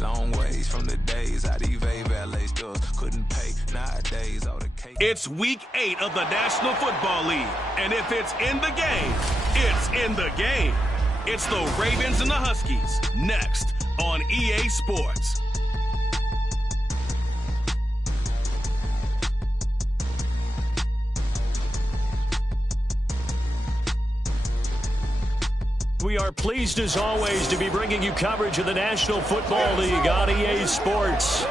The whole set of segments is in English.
Long ways from the days how these valet stores couldn't pay. Nowadays, all the cake. It's week 8 of the National Football League. And if it's in the game, it's in the game. It's the Ravens and the Huskies. Next on EA Sports. We are pleased as always to be bringing you coverage of the National Football League on EA Sports.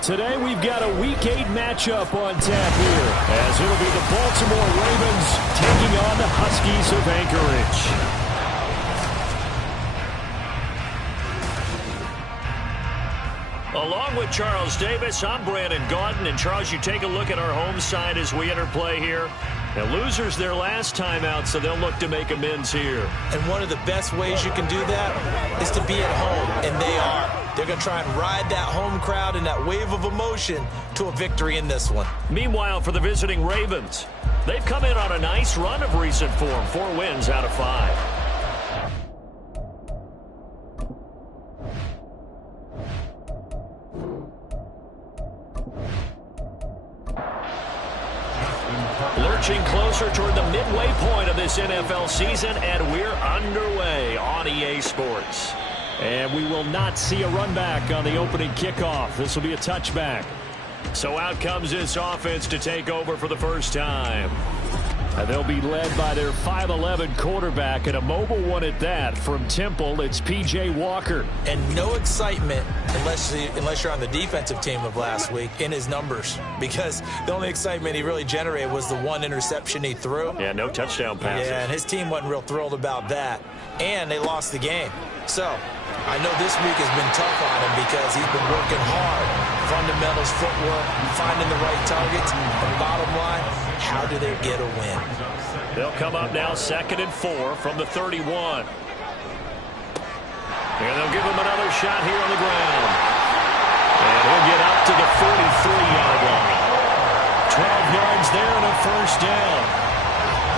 Today we've got a Week 8 matchup on tap here, as it'll be the Baltimore Ravens taking on the Huskies of Anchorage. Along with Charles Davis, I'm Brandon Gaudin. And Charles, you take a look at our home side as we enter play here. Now, losers their last time out, so they'll look to make amends here. And one of the best ways you can do that is to be at home, and they are. They're going to try and ride that home crowd and that wave of emotion to a victory in this one. Meanwhile, for the visiting Ravens, they've come in on a nice run of recent form, 4 wins out of 5. Lurching closer toward the midway point of this NFL season, and we're underway on EA Sports. And we will not see a run back on the opening kickoff. This will be a touchback. So out comes this offense to take over for the first time. And they'll be led by their 5'11" quarterback, and a mobile one at that. From Temple, it's P.J. Walker. And no excitement, unless you're on the defensive team of last week, in his numbers. Because the only excitement he really generated was the 1 interception he threw. Yeah, no touchdown passes. Yeah, and his team wasn't real thrilled about that. And they lost the game. So, I know this week has been tough on him because he's been working hard. Fundamentals, footwork, finding the right targets. And bottom line, how do they get a win? They'll come up now 2nd and 4 from the 31. And they'll give him another shot here on the ground. And he'll get up to the 43-yard line. 12 yards there and a first down.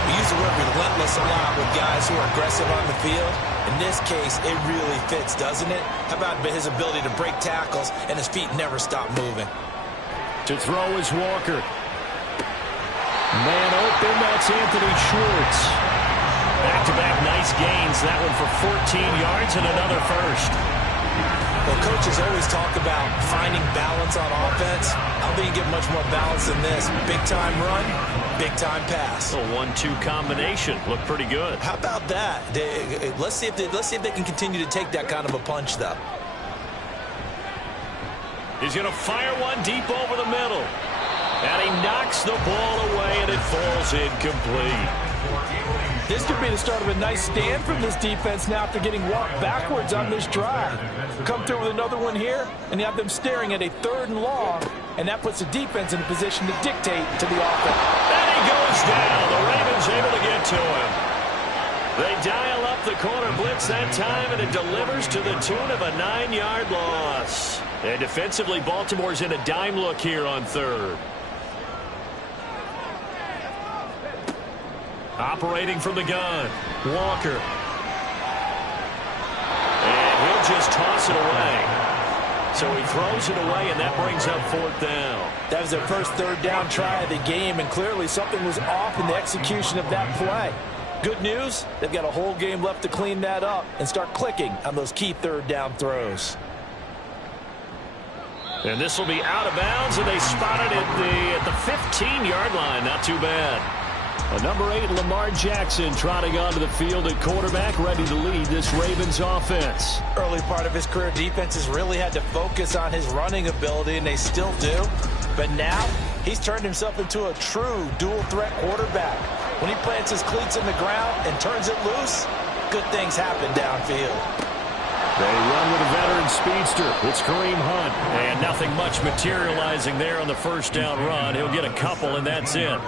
We use the word relentless a lot with guys who are aggressive on the field. In this case, it really fits, doesn't it? How about his ability to break tackles and his feet never stop moving? To throw is Walker. Man open, that's Anthony Schwartz. Back-to-back nice gains. That one for 14 yards and another first. Well, coaches always talk about finding balance on offense. I don't think you get much more balance than this. Big-time run, big-time pass. A 1-2 combination. Looked pretty good. How about that? Let's see if they can continue to take that kind of a punch, though. He's going to fire one deep over the middle. And he knocks the ball away, and it falls incomplete. This could be the start of a nice stand from this defense now after getting walked backwards on this drive. Come through with another one here, and you have them staring at a 3rd and long, and that puts the defense in a position to dictate to the offense. And he goes down. The Ravens able to get to him. They dial up the corner blitz that time, and it delivers to the tune of a 9-yard loss. And defensively, Baltimore's in a dime look here on 3rd. Operating from the gun, Walker. And he'll just toss it away. So he throws it away, and that brings up 4th down. That was their first 3rd down try of the game, and clearly something was off in the execution of that play. Good news, they've got a whole game left to clean that up and start clicking on those key 3rd down throws. And this will be out of bounds, and they spotted it at the 15-yard line. Not too bad. Number 8, Lamar Jackson, trotting onto the field at quarterback, ready to lead this Ravens offense. Early part of his career, defenses really had to focus on his running ability, and they still do. But now, he's turned himself into a true dual-threat quarterback. When he plants his cleats in the ground and turns it loose, good things happen downfield. They run with a veteran speedster. It's Kareem Hunt. And nothing much materializing there on the first down run. He'll get a couple, and that's it.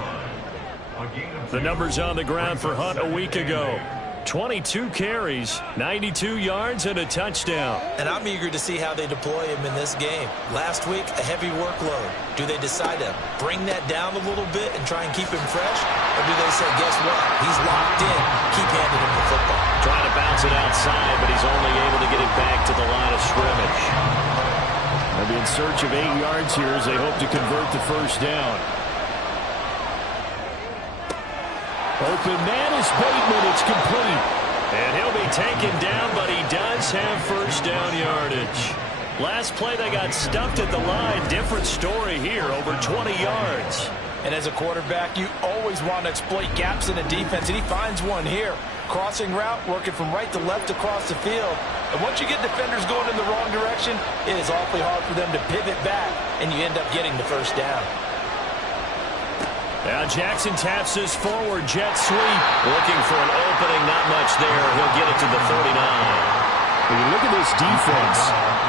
The numbers on the ground for Hunt a week ago. 22 carries, 92 yards, and a touchdown. And I'm eager to see how they deploy him in this game. Last week, a heavy workload. Do they decide to bring that down a little bit and try and keep him fresh? Or do they say, guess what? He's locked in. Keep handing him the football. Trying to bounce it outside, but he's only able to get it back to the line of scrimmage. in search of 8 yards here as they hope to convert the first down. Open man is Bateman. It's complete. And he'll be taken down, but he does have first down yardage. Last play, they got stumped at the line. Different story here, over 20 yards. And as a quarterback, you always want to exploit gaps in the defense, and he finds one here. Crossing route, working from right to left across the field. And once you get defenders going in the wrong direction, it is awfully hard for them to pivot back, and you end up getting the first down. Now Jackson taps his forward jet sweep. Looking for an opening, not much there. He'll get it to the 39. When you look at this defense,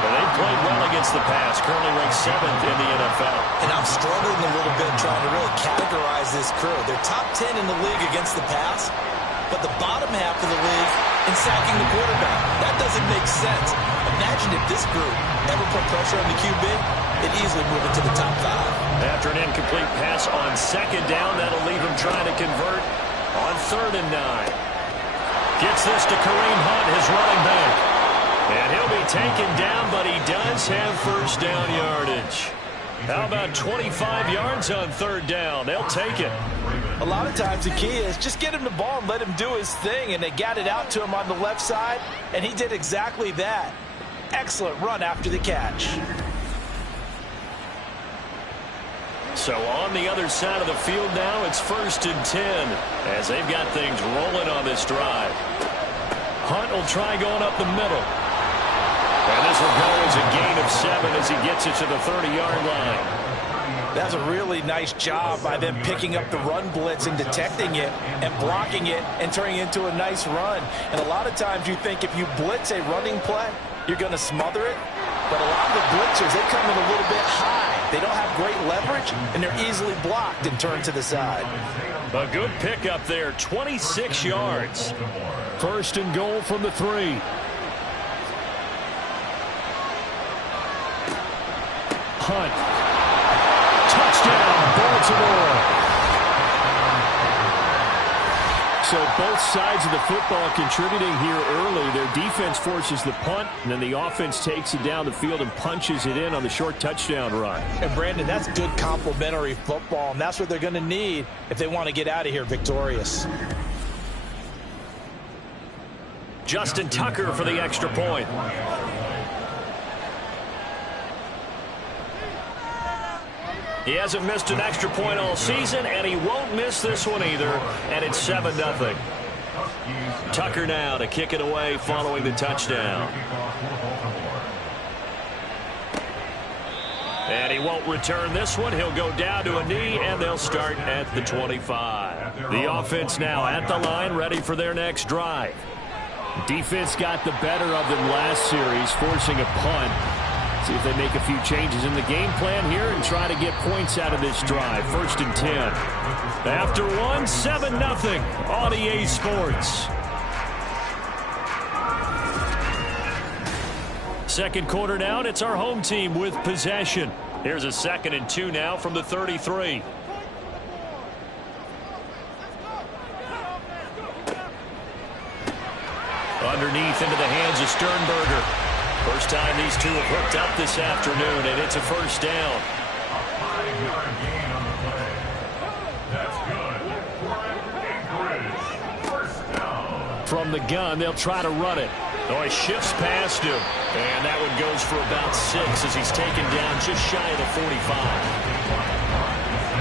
they've played well against the pass, currently ranked 7th in the NFL. And I'm struggling a little bit trying to really categorize this crew. They're top 10 in the league against the pass, but the bottom half of the league in sacking the quarterback. That doesn't make sense. Imagine if this group ever put pressure on the QB, it'd easily move into the top 5. After an incomplete pass on second down, that'll leave him trying to convert on 3rd and 9. Gets this to Kareem Hunt, his running back. And he'll be taken down, but he does have first down yardage. How about 25 yards on 3rd down? They'll take it. A lot of times the key is just get him the ball and let him do his thing, and they got it out to him on the left side, and he did exactly that. Excellent run after the catch. So on the other side of the field now, it's 1st and 10 as they've got things rolling on this drive. Hunt will try going up the middle. And this will go as a gain of 7 as he gets it to the 30-yard line. That's a really nice job by them picking up the run blitz and detecting it and blocking it and turning it into a nice run. And a lot of times you think if you blitz a running play, you're going to smother it. But a lot of the blitzers, they come in a little bit high. They don't have great leverage, and they're easily blocked and turned to the side. A good pickup there, 26 yards. 1st and goal from the 3. Hunt. Touchdown, Baltimore. So both sides of the football contributing here early. Their defense forces the punt, and then the offense takes it down the field and punches it in on the short touchdown run. And Brandon, that's good complementary football, and that's what they're going to need if they want to get out of here victorious. Justin Tucker for the extra point. He hasn't missed an extra point all season, and he won't miss this one either, and it's 7-0. Tucker now to kick it away following the touchdown. And he won't return this one. He'll go down to a knee, and they'll start at the 25. The offense now at the line, ready for their next drive. Defense got the better of them last series, forcing a punt. See if they make a few changes in the game plan here and try to get points out of this drive. 1st and 10. After 7-0 on EA Sports. Second quarter now, and it's our home team with possession. Here's a 2nd and 2 now from the 33. Underneath into the hands of Sternberger. First time these two have hooked up this afternoon, and it's a first down. From the gun, they'll try to run it. Oh, he shifts past him, and that one goes for about 6 as he's taken down just shy of the 45.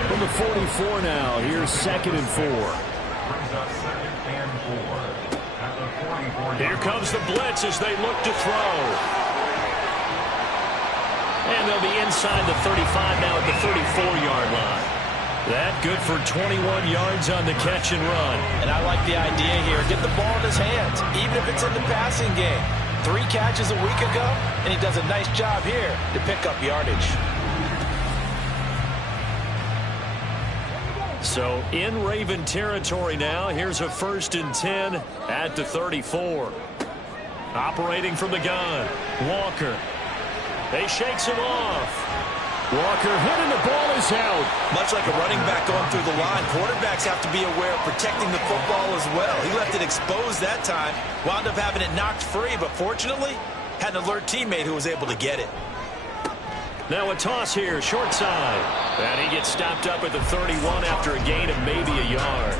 From the 44 now, here's 2nd and 4. Here comes the blitz as they look to throw. And they'll be inside the 35 now at the 34-yard line. That good for 21 yards on the catch and run. And I like the idea here. Get the ball in his hands, even if it's in the passing game. 3 catches a week ago, and he does a nice job here to pick up yardage. So in Raven territory now, here's a 1st and 10 at the 34. Operating from the gun, Walker. They shakes him off. Walker hit and the ball is out. Much like a running back going through the line, quarterbacks have to be aware of protecting the football as well. He left it exposed that time, wound up having it knocked free, but fortunately, had an alert teammate who was able to get it. Now a toss here, short side. And he gets stopped up at the 31 after a gain of maybe a yard.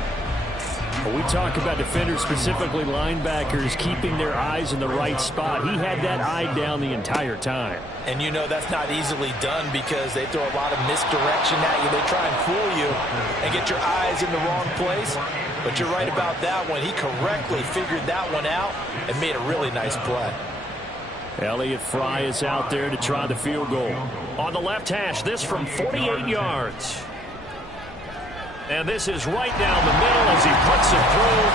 When we talk about defenders, specifically linebackers, keeping their eyes in the right spot, he had that eye down the entire time. And you know that's not easily done because they throw a lot of misdirection at you. They try and fool you and get your eyes in the wrong place. But you're right about that one. He correctly figured that one out and made a really nice play. Elliott Fry is out there to try the field goal. On the left hash, this from 48 yards. And this is right down the middle as he puts it through.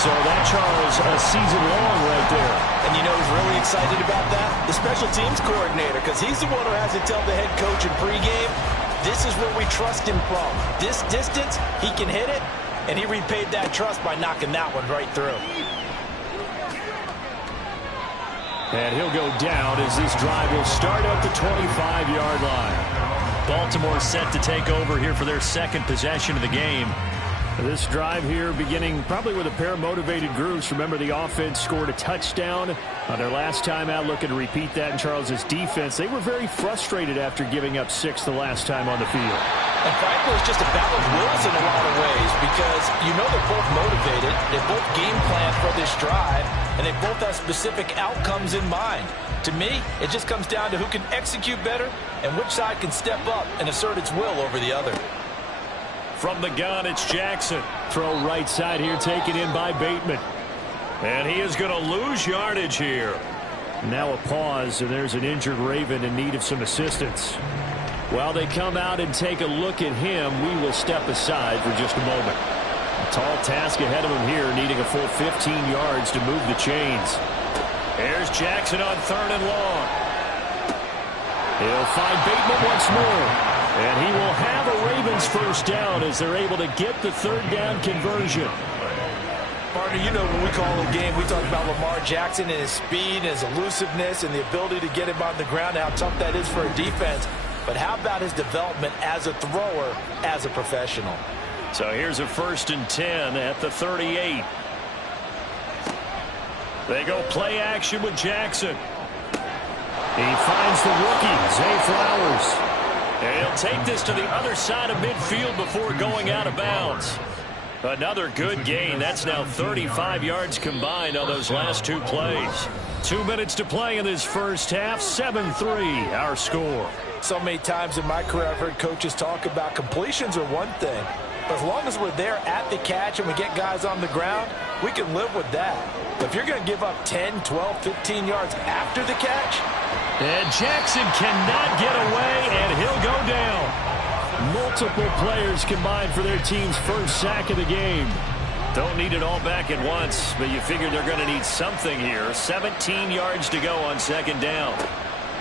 So that, Charles, a season long right there. And you know who's really excited about that? The special teams coordinator, because he's the one who has to tell the head coach in pregame, this is where we trust him from. This distance, he can hit it, and he repaid that trust by knocking that one right through. And he'll go down as this drive will start at the 25-yard line. Baltimore set to take over here for their second possession of the game. This drive here beginning probably with a pair of motivated groups. Remember, the offense scored a touchdown on their last time out. Looking to repeat that in Charles's defense. They were very frustrated after giving up 6 the last time on the field. And frankly, it's just a battle of wills in a lot of ways because you know they're both motivated. They both game plan for this drive, and they both have specific outcomes in mind. To me, it just comes down to who can execute better and which side can step up and assert its will over the other. From the gun, it's Jackson. Throw right side here, taken in by Bateman. And he is going to lose yardage here. Now a pause, and there's an injured Raven in need of some assistance. While they come out and take a look at him, we will step aside for just a moment. A tall task ahead of him here, needing a full 15 yards to move the chains. Here's Jackson on 3rd and long. He'll find Bateman once more. And he will have a Ravens first down as they're able to get the 3rd down conversion. Partner, you know when we call a game, we talk about Lamar Jackson and his speed and his elusiveness and the ability to get him on the ground, how tough that is for a defense. But how about his development as a thrower, as a professional? So here's a 1st and 10 at the 38. They go play action with Jackson. He finds the rookie, Zay Flowers. And he'll take this to the other side of midfield before going out of bounds. Another good gain. That's now 35 yards combined on those last 2 plays. 2 minutes to play in this first half. 7-3 our score. So many times in my career I've heard coaches talk about completions are one thing. But as long as we're there at the catch and we get guys on the ground, we can live with that. But if you're going to give up 10, 12, 15 yards after the catch, and Jackson cannot get away, and he'll go down. Multiple players combined for their team's first sack of the game. Don't need it all back at once, but you figure they're going to need something here. 17 yards to go on 2nd down.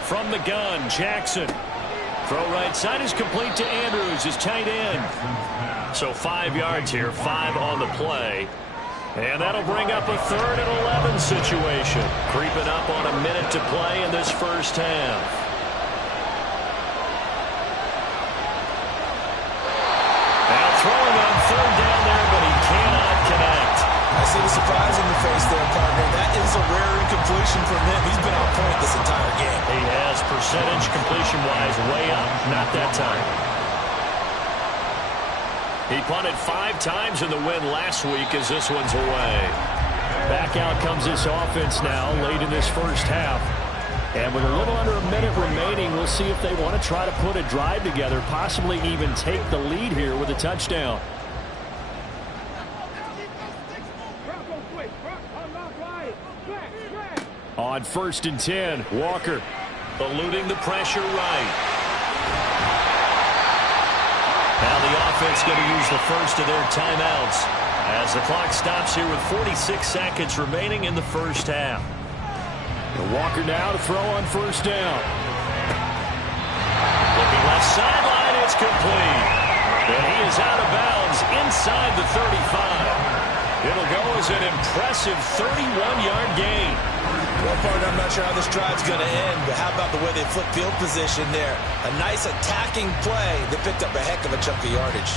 From the gun, Jackson. Throw right side is complete to Andrews, his tight end. So 5 yards here, 5 on the play. And that'll bring up a 3rd and 11 situation. Creeping up on a minute to play in this first half. Now throwing on 3rd down there, but he cannot connect. I see the surprise in the face there, partner. That is a rare incompletion from him. He's been on point this entire game. He has, percentage completion-wise way up. Not that time. He punted 5 times in the win last week as this one's away. Back out comes this offense now late in this first half. And with a little under a minute remaining, we'll see if they want to try to put a drive together, possibly even take the lead here with a touchdown. On 1st and 10, Walker. Eluding the pressure right. Now the offense going to use the first of their timeouts as the clock stops here with 46 seconds remaining in the first half. Walker now to throw on 1st down. Looking left sideline, it's complete. And he is out of bounds inside the 35. It'll go as an impressive 31-yard gain. Well, partner, I'm not sure how this drive's going to end, but how about the way they flip field position there? A nice attacking play that picked up a heck of a chunk of yardage.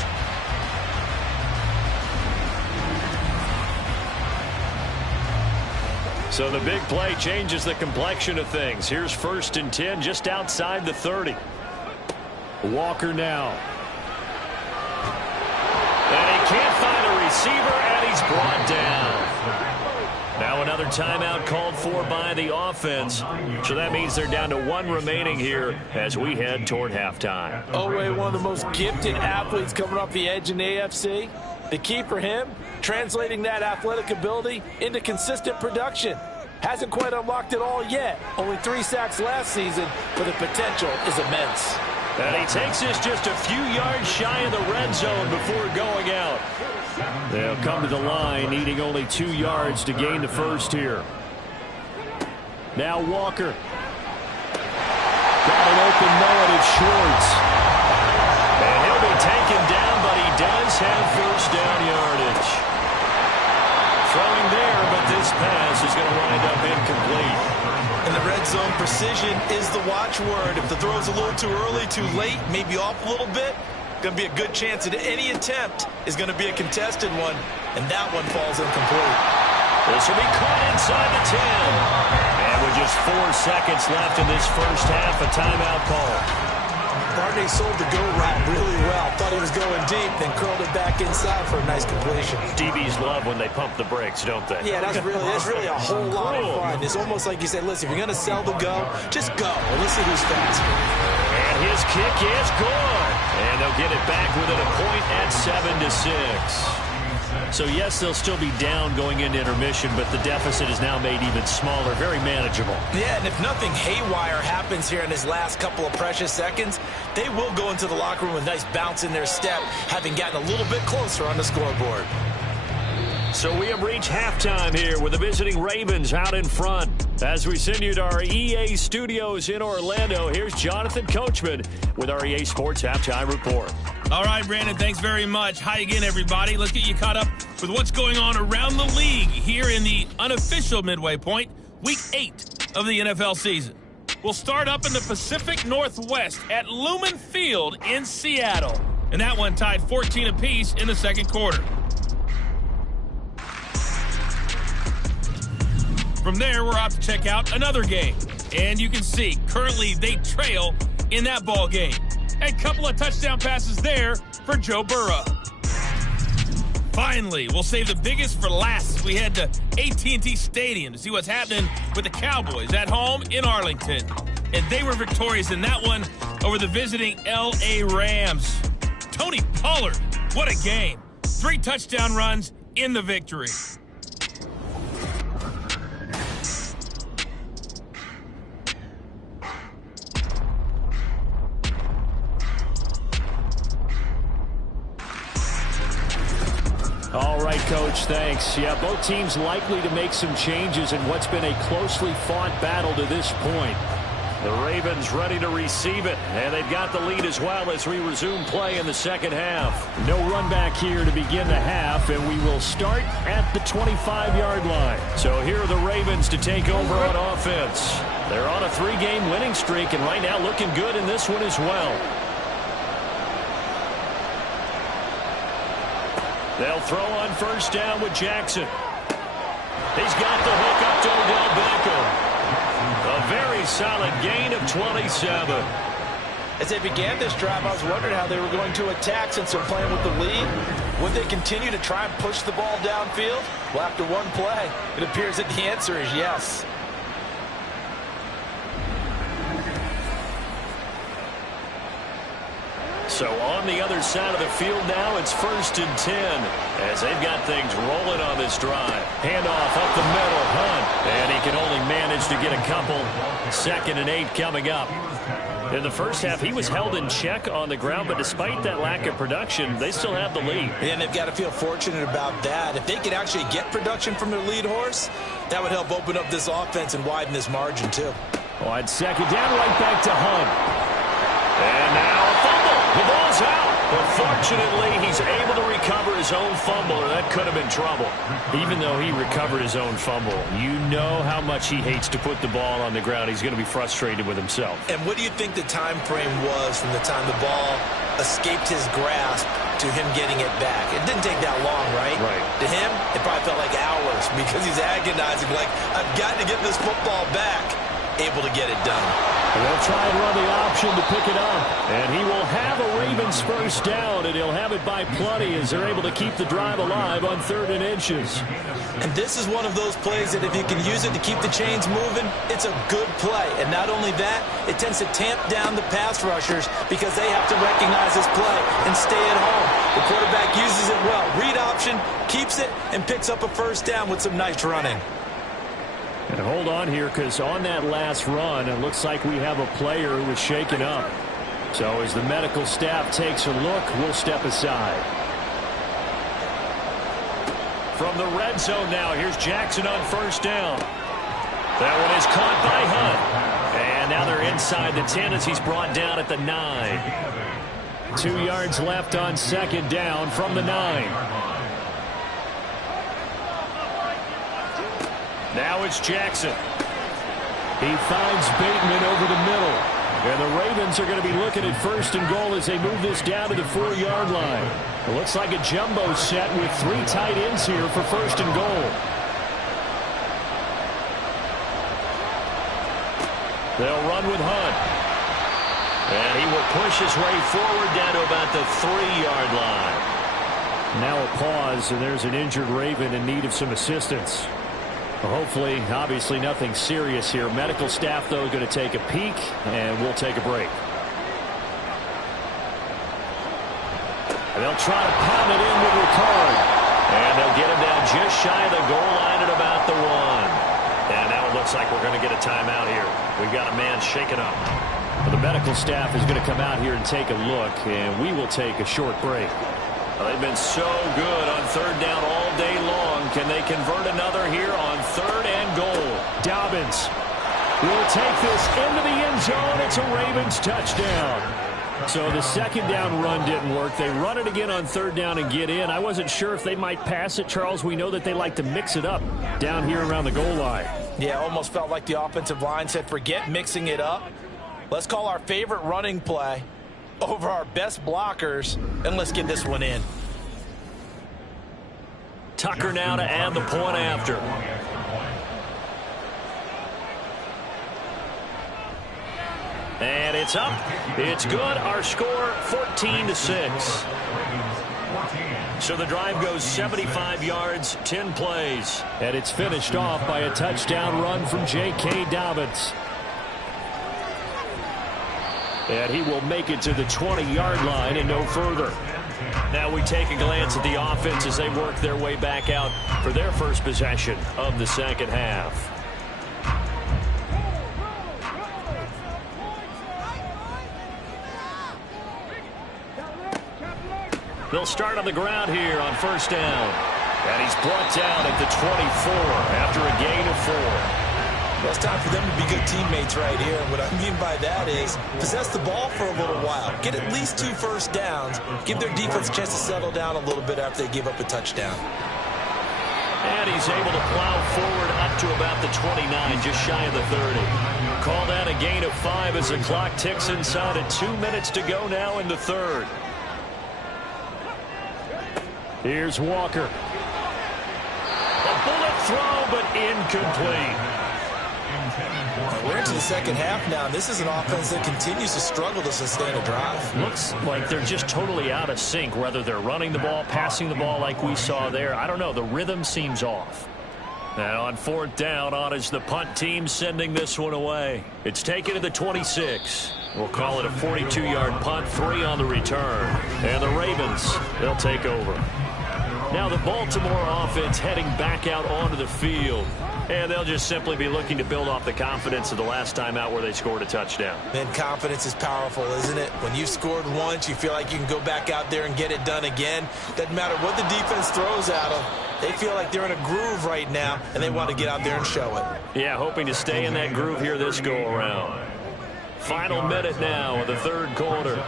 So the big play changes the complexion of things. Here's 1st and 10 just outside the 30. Walker now. And he can't find a receiver, and he's brought down. Now another timeout called for by the offense. So that means they're down to 1 remaining here as we head toward halftime. Oweh, one of the most gifted athletes coming off the edge in the AFC. The key for him, translating that athletic ability into consistent production. Hasn't quite unlocked it all yet. Only 3 sacks last season, but the potential is immense. And he takes this just a few yards shy of the red zone before going out. They'll come to the line, needing only 2 yards to gain the first here. Now Walker. Got an open man, it's Schwartz. And he'll be taken down, but he does have first down yardage. Throwing there, but this pass is going to wind up incomplete. In the red zone, precision is the watchword. If the throw's a little too early, too late, maybe off a little bit, going to be a good chance that any attempt is going to be a contested one, and that one falls incomplete. This will be caught inside the 10. And with just 4 seconds left in this first half, a timeout call. Barney sold the go route really well. Thought he was going deep, then curled it back inside for a nice completion. DBs love when they pump the brakes, don't they? Yeah, that's really a whole lot of fun. It's almost like you said, listen, if you're going to sell the go, just go. And let's see who's faster. And his kick is good. And they'll get it back within a point at 7-6. So, yes, they'll still be down going into intermission, but the deficit is now made even smaller, very manageable. Yeah, and if nothing haywire happens here in his last couple of precious seconds, they will go into the locker room with a nice bounce in their step, having gotten a little bit closer on the scoreboard. So we have reached halftime here with the visiting Ravens out in front. As we send you to our EA studios in Orlando, here's Jonathan Coachman with our EA Sports Halftime Report. All right, Brandon, thanks very much. Hi again, everybody. Let's get you caught up with what's going on around the league here in the unofficial midway point, Week 8 of the NFL season. We'll start up in the Pacific Northwest at Lumen Field in Seattle. And that one tied 14 apiece in the second quarter. From there, we're off to check out another game. And you can see, currently they trail in that ball game. A couple of touchdown passes there for Joe Burrow. Finally, we'll save the biggest for last as we head to AT&T Stadium to see what's happening with the Cowboys at home in Arlington. And they were victorious in that one over the visiting L.A. Rams. Tony Pollard, what a game. 3 touchdown runs in the victory. All right, Coach, thanks. Yeah, both teams likely to make some changes in what's been a closely fought battle to this point. The Ravens ready to receive it, and they've got the lead as well as we resume play in the second half. No run back here to begin the half, and we will start at the 25-yard line. So here are the Ravens to take over on offense. They're on a 3-game winning streak, and right now looking good in this one as well. They'll throw on first down with Jackson. He's got the hook up to Odell Beckham. A very solid gain of 27. As they began this drive, I was wondering how they were going to attack since they're playing with the lead. Would they continue to try and push the ball downfield? Well, after one play, it appears that the answer is yes. So on the other side of the field now, it's 1st and 10 as they've got things rolling on this drive. Handoff up the middle, Hunt, and he can only manage to get a couple. 2nd and 8 coming up. In the first half, he was held in check on the ground, but despite that lack of production, they still have the lead. And they've got to feel fortunate about that. If they could actually get production from their lead horse, that would help open up this offense and widen this margin too. On 2nd down, right back to Hunt. And now a fumble. The ball's out. But fortunately, he's able to recover his own fumble, or that could have been trouble. Even though he recovered his own fumble, you know how much he hates to put the ball on the ground. He's going to be frustrated with himself. And what do you think the time frame was from the time the ball escaped his grasp to him getting it back? It didn't take that long, right? Right. To him, it probably felt like hours because he's agonizing, like, I've got to get this football back. Able to get it done. They'll try and run the option to pick it up. And he will have a Ravens first down, and he'll have it by plenty as they're able to keep the drive alive on 3rd and inches. And this is one of those plays that if you can use it to keep the chains moving, it's a good play. And not only that, it tends to tamp down the pass rushers because they have to recognize this play and stay at home. The quarterback uses it well. Read option, keeps it, and picks up a first down with some nice running. And hold on here, because on that last run, it looks like we have a player who was shaken up. So as the medical staff takes a look, we'll step aside. From the red zone now, here's Jackson on first down. That one is caught by Hunt. And now they're inside the 10 as he's brought down at the 9. 2 yards left on 2nd down from the 9. Now it's Jackson. He finds Bateman over the middle. And the Ravens are going to be looking at 1st and goal as they move this down to the 4-yard line. It looks like a jumbo set with 3 tight ends here for 1st and goal. They'll run with Hunt. And he will push his way forward down to about the 3-yard line. Now a pause, and there's an injured Raven in need of some assistance. Hopefully, obviously nothing serious here. Medical staff, though, going to take a peek, and we'll take a break. And they'll try to pound it in with Ricard. And they'll get him down just shy of the goal line at about the 1. And now it looks like we're going to get a timeout here. We've got a man shaken up. Well, the medical staff is going to come out here and take a look, and we will take a short break. Well, they've been so good on 3rd down all day long. Can they convert another here on 3rd and goal? Dobbins will take this into the end zone. It's a Ravens touchdown. So the 2nd down run didn't work. They run it again on 3rd down and get in. I wasn't sure if they might pass it, Charles. We know that they like to mix it up down here around the goal line. Yeah, almost felt like the offensive line said, forget mixing it up. Let's call our favorite running play over our best blockers, and let's get this one in. Tucker now to add the point after. And it's up. It's good. Our score 14-6. So the drive goes 75 yards, 10 plays. And it's finished off by a touchdown run from J.K. Dobbins. And he will make it to the 20-yard line and no further. Now we take a glance at the offense as they work their way back out for their first possession of the 2nd half. They'll start on the ground here on 1st down. And he's brought down at the 24 after a gain of 4. Well, it's time for them to be good teammates right here. And what I mean by that is possess the ball for a little while. Get at least 2 first downs. Give their defense a chance to settle down a little bit after they give up a touchdown. And he's able to plow forward up to about the 29, just shy of the 30. Call that a gain of 5 as the clock ticks inside of 2 minutes to go now in the 3rd. Here's Walker. A bullet throw, but incomplete. We're into the 2nd half now, and this is an offense that continues to struggle to sustain a drive. Looks like they're just totally out of sync, whether they're running the ball, passing the ball like we saw there. I don't know. The rhythm seems off. Now on 4th down, on is the punt team sending this one away. It's taken to the 26. We'll call it a 42-yard punt, 3 on the return. And the Ravens, they'll take over. Now the Baltimore offense heading back out onto the field. And they'll just simply be looking to build off the confidence of the last time out where they scored a touchdown. Man, confidence is powerful, isn't it? When you've scored once, you feel like you can go back out there and get it done again. Doesn't matter what the defense throws at them. They feel like they're in a groove right now, and they want to get out there and show it. Yeah, hoping to stay in that groove here this go-around. Final minute now of the 3rd quarter.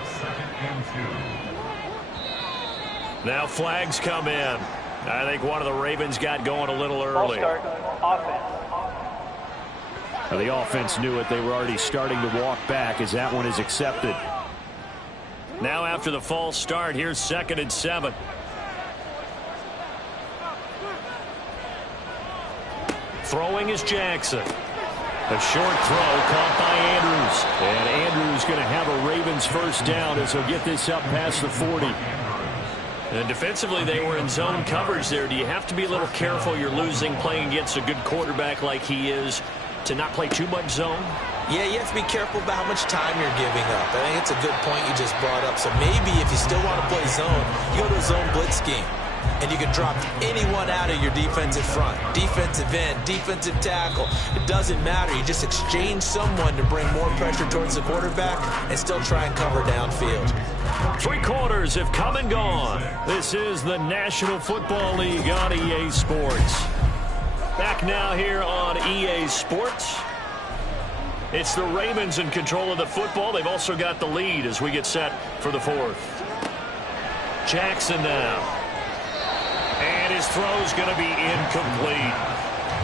Now flags come in. I think one of the Ravens got going a little early. Start. Offense. The offense knew it. They were already starting to walk back as that one is accepted. Now after the false start, here's 2nd and 7. Throwing is Jackson. A short throw caught by Andrews. And Andrews going to have a Ravens first down as he'll get this up past the 40. And defensively, they were in zone coverage there. Do you have to be a little careful? You're losing playing against a good quarterback like he is to not play too much zone? Yeah, you have to be careful about how much time you're giving up. I think it's a good point you just brought up. So maybe if you still want to play zone, you go to a zone blitz scheme. And you can drop anyone out of your defensive front. Defensive end, defensive tackle. It doesn't matter. You just exchange someone to bring more pressure towards the quarterback and still try and cover downfield. 3 quarters have come and gone. This is the National Football League on EA Sports. Back now here on EA Sports. It's the Ravens in control of the football. They've also got the lead as we get set for the 4th. Jackson now. And his throw's going to be incomplete.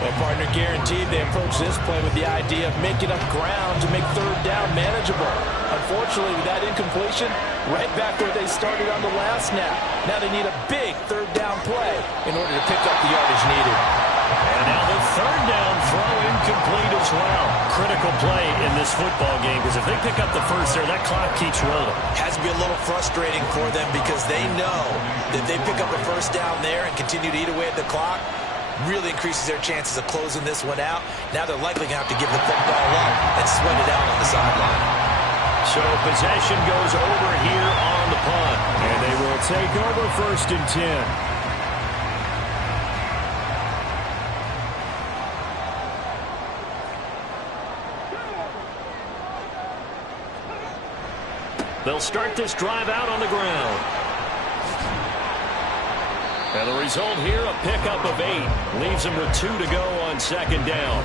Well, partner, guaranteed they approach this play with the idea of making up ground to make 3rd down manageable. Unfortunately, with that incompletion, right back where they started on the last snap. Now they need a big 3rd down play in order to pick up the yardage needed. And now the 3rd down throw incomplete as well. Critical play in this football game because if they pick up the first there, that clock keeps rolling. Has to be a little frustrating for them because they know that they pick up a first down there and continue to eat away at the clock, really increases their chances of closing this one out. Now they're likely going to have to give the football up and sweat it out on the sideline. So possession goes over here on the punt. And they will take over 1st and 10. They'll start this drive out on the ground. And the result here, a pickup of 8. Leaves them with 2 to go on 2nd down.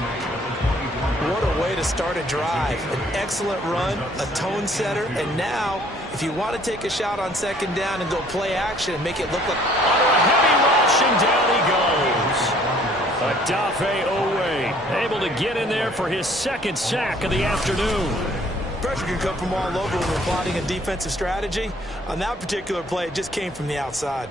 What a way to start a drive. An excellent run, a tone setter, and now, if you want to take a shot on 2nd down and go play action and make it look like... Under a heavy rush, and down he goes. Adafe Owe able to get in there for his 2nd sack of the afternoon. Pressure can come from all over when we're plotting a defensive strategy. On that particular play, it just came from the outside.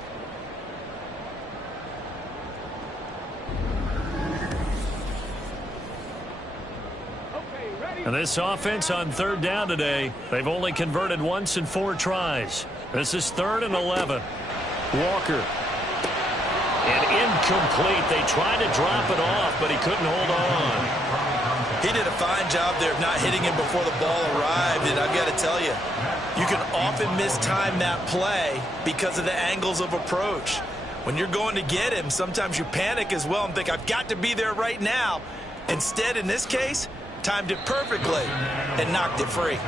And this offense on 3rd down today, they've only converted once in 4 tries. This is 3rd and 11. Walker. And incomplete. They tried to drop it off, but he couldn't hold on. He did a fine job there of not hitting him before the ball arrived, and I've got to tell you, you can often mistime that play because of the angles of approach. When you're going to get him, sometimes you panic as well and think, I've got to be there right now. Instead, in this case, timed it perfectly and knocked it free.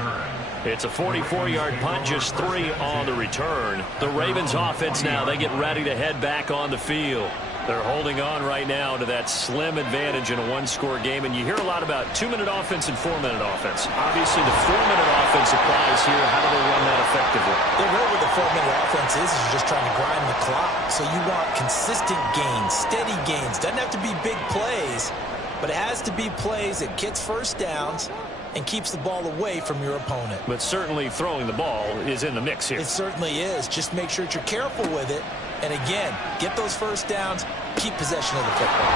It's a 44-yard punt, just 3 on the return. The Ravens offense now, they get ready to head back on the field. They're holding on right now to that slim advantage in a 1-score game. And you hear a lot about 2-minute offense and 4-minute offense. Obviously, the 4-minute offense applies here. How do they run that effectively? Yeah, really what the 4-minute offense is you're just trying to grind the clock. So you want consistent gains, steady gains. Doesn't have to be big plays, but it has to be plays that gets first downs and keeps the ball away from your opponent. But certainly throwing the ball is in the mix here. It certainly is. Just make sure that you're careful with it. And again, get those first downs, keep possession of the football.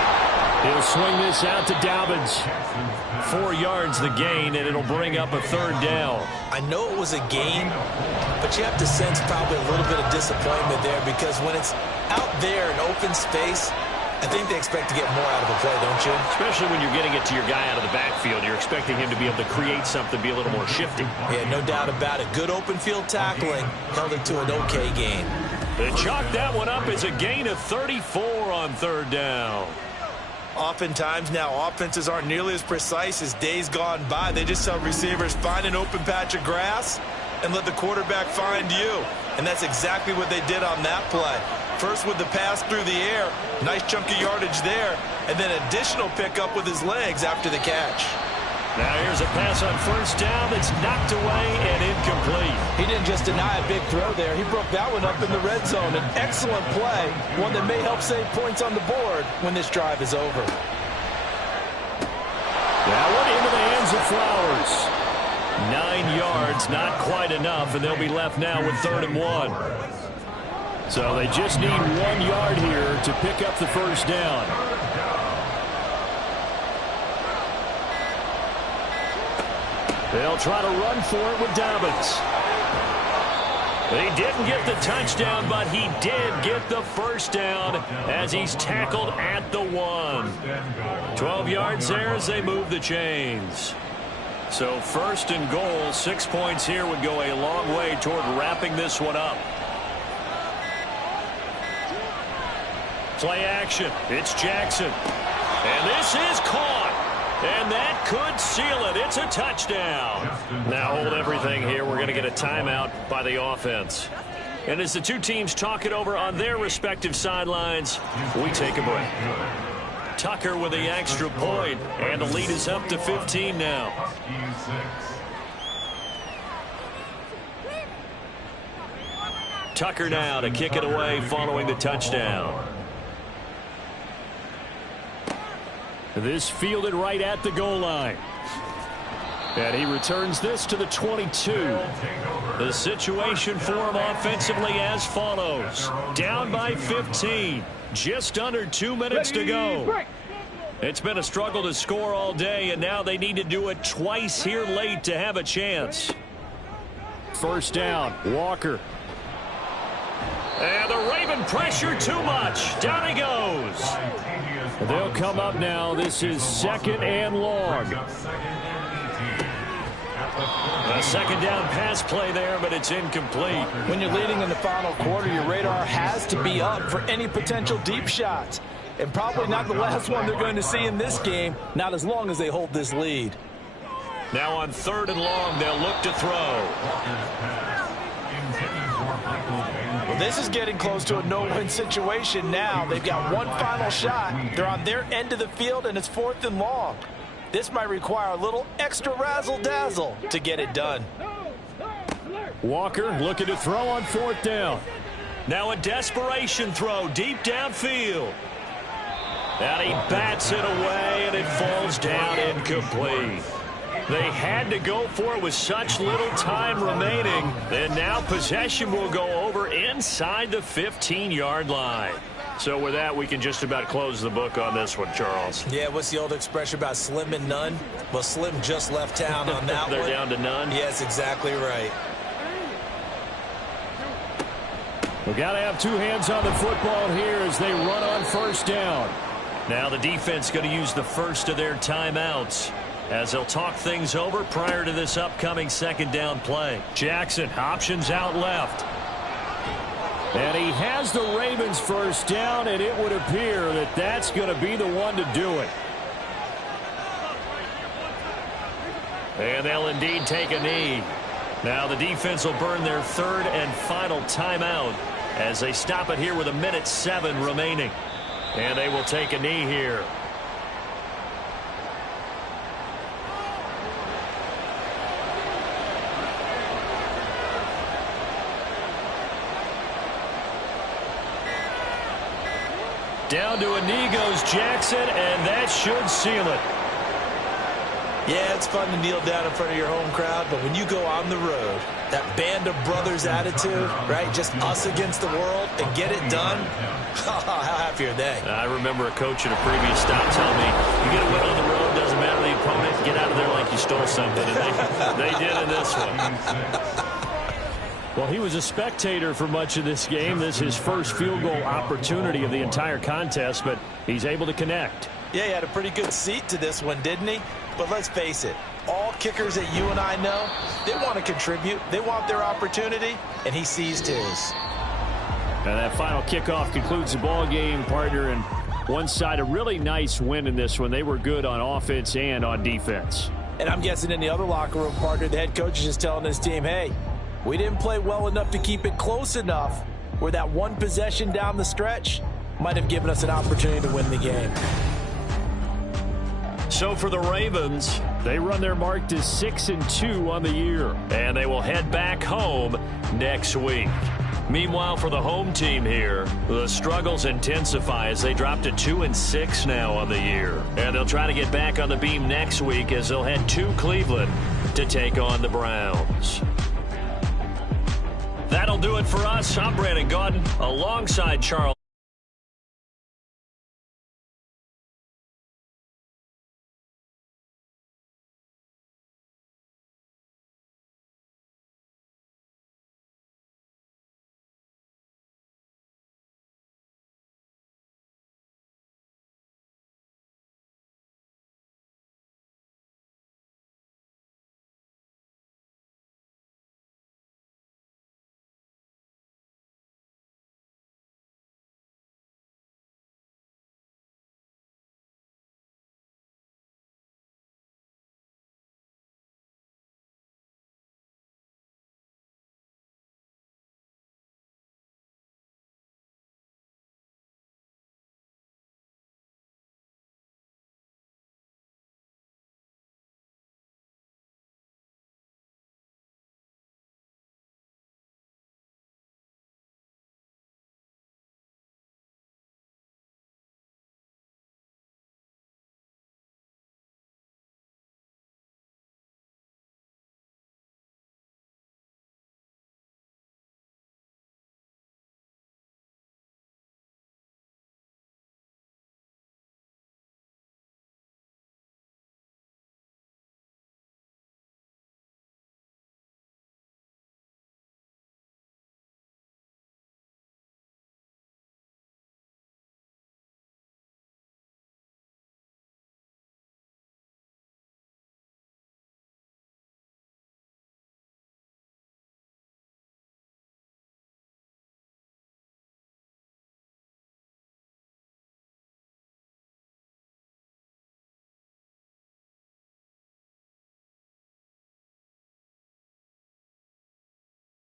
He'll swing this out to Dobbins. 4 yards the gain, and it'll bring up a 3rd down. I know it was a gain, but you have to sense probably a little bit of disappointment there because when it's out there in open space, I think they expect to get more out of a play, don't you? Especially when you're getting it to your guy out of the backfield. You're expecting him to be able to create something, be a little more shifty. Yeah, no doubt about it. Good open field tackling held it to an okay gain. They chalk that one up as a gain of 34 on 3rd down. Oftentimes now, offenses aren't nearly as precise as days gone by. They just tell receivers, find an open patch of grass and let the quarterback find you. And that's exactly what they did on that play. First with the pass through the air, nice chunk of yardage there, and then additional pickup with his legs after the catch. Now here's a pass on first down that's knocked away and incomplete. He didn't just deny a big throw there. He broke that one up in the red zone. An excellent play, one that may help save points on the board when this drive is over. That one into the hands of Flowers. 9 yards, not quite enough, and they'll be left now with 3rd and 1. So they just need 1 yard here to pick up the first down. They'll try to run for it with Dobbins. He didn't get the touchdown, but he did get the first down as he's tackled at the 1. 12 yards there as they move the chains. So 1st and goal, 6 points here would go a long way toward wrapping this one up. Play action. It's Jackson. And this is caught. And that could seal it. It's a touchdown. Now hold everything here. We're going to get a timeout by the offense. And as the two teams talk it over on their respective sidelines, we take a break. Tucker with the extra point, and the lead is up to 15 now. Tucker now to kick it away following the touchdown. This fielded right at the goal line. And he returns this to the 22. The situation for him offensively as follows. Down by 15. Just under 2 minutes to go. It's been a struggle to score all day, and now they need to do it twice here late to have a chance. First down, Walker. And the Raven pressure too much. Down he goes. They'll come up now. This is 2nd and long. A second down pass play there, but it's incomplete. When you're leading in the final quarter, your radar has to be up for any potential deep shots. And probably not the last one they're going to see in this game, not as long as they hold this lead. Now on 3rd and long, they'll look to throw. Well, this is getting close to a no-win situation now. They've got one final shot. They're on their end of the field, and it's 4th and long. This might require a little extra razzle-dazzle to get it done. Walker looking to throw on 4th down. Now a desperation throw deep downfield. And he bats it away, and it falls down incomplete. They had to go for it with such little time remaining. And now possession will go over inside the 15-yard line. So with that, we can just about close the book on this one, Charles. Yeah, what's the old expression about slim and none? Well, Slim just left town on that They're one. down to none? Yes, exactly right. We've got to have two hands on the football here as they run on first down. Now the defense going to use the first of their timeouts as they'll talk things over prior to this upcoming 2nd down play. Jackson options out left. And he has the Ravens first down, and it would appear that that's going to be the one to do it. And they'll indeed take a knee. Now the defense will burn their 3rd and final timeout as they stop it here with 1:07 remaining. And they will take a knee here. Down to a knee goes Jackson, and that should seal it. Yeah, it's fun to kneel down in front of your home crowd, but when you go on the road, that band of brothers attitude, right, just us against the world, and get it done, how happy are they? I remember a coach in a previous stop telling me, you get a win on the road, doesn't matter the opponent, get out of there like you stole something, and they did in this one. Well, he was a spectator for much of this game. This is his first field goal opportunity of the entire contest, but he's able to connect. Yeah, he had a pretty good seat to this one, didn't he? But let's face it, all kickers that you and I know, they want to contribute. They want their opportunity, and he seized his. And that final kickoff concludes the ball game, partner, and one side a really nice win in this one. They were good on offense and on defense. And I'm guessing in the other locker room, partner, the head coach is just telling his team, hey, we didn't play well enough to keep it close enough where that one possession down the stretch might have given us an opportunity to win the game. So for the Ravens, They run their mark to 6-2 on the year. And they will head back home next week. Meanwhile, for the home team here, the struggles intensify as they drop to 2-6 now on the year. And they'll try to get back on the beam next week as they'll head to Cleveland to take on the Browns. That'll do it for us. I'm Brandon Gaudin alongside Charles.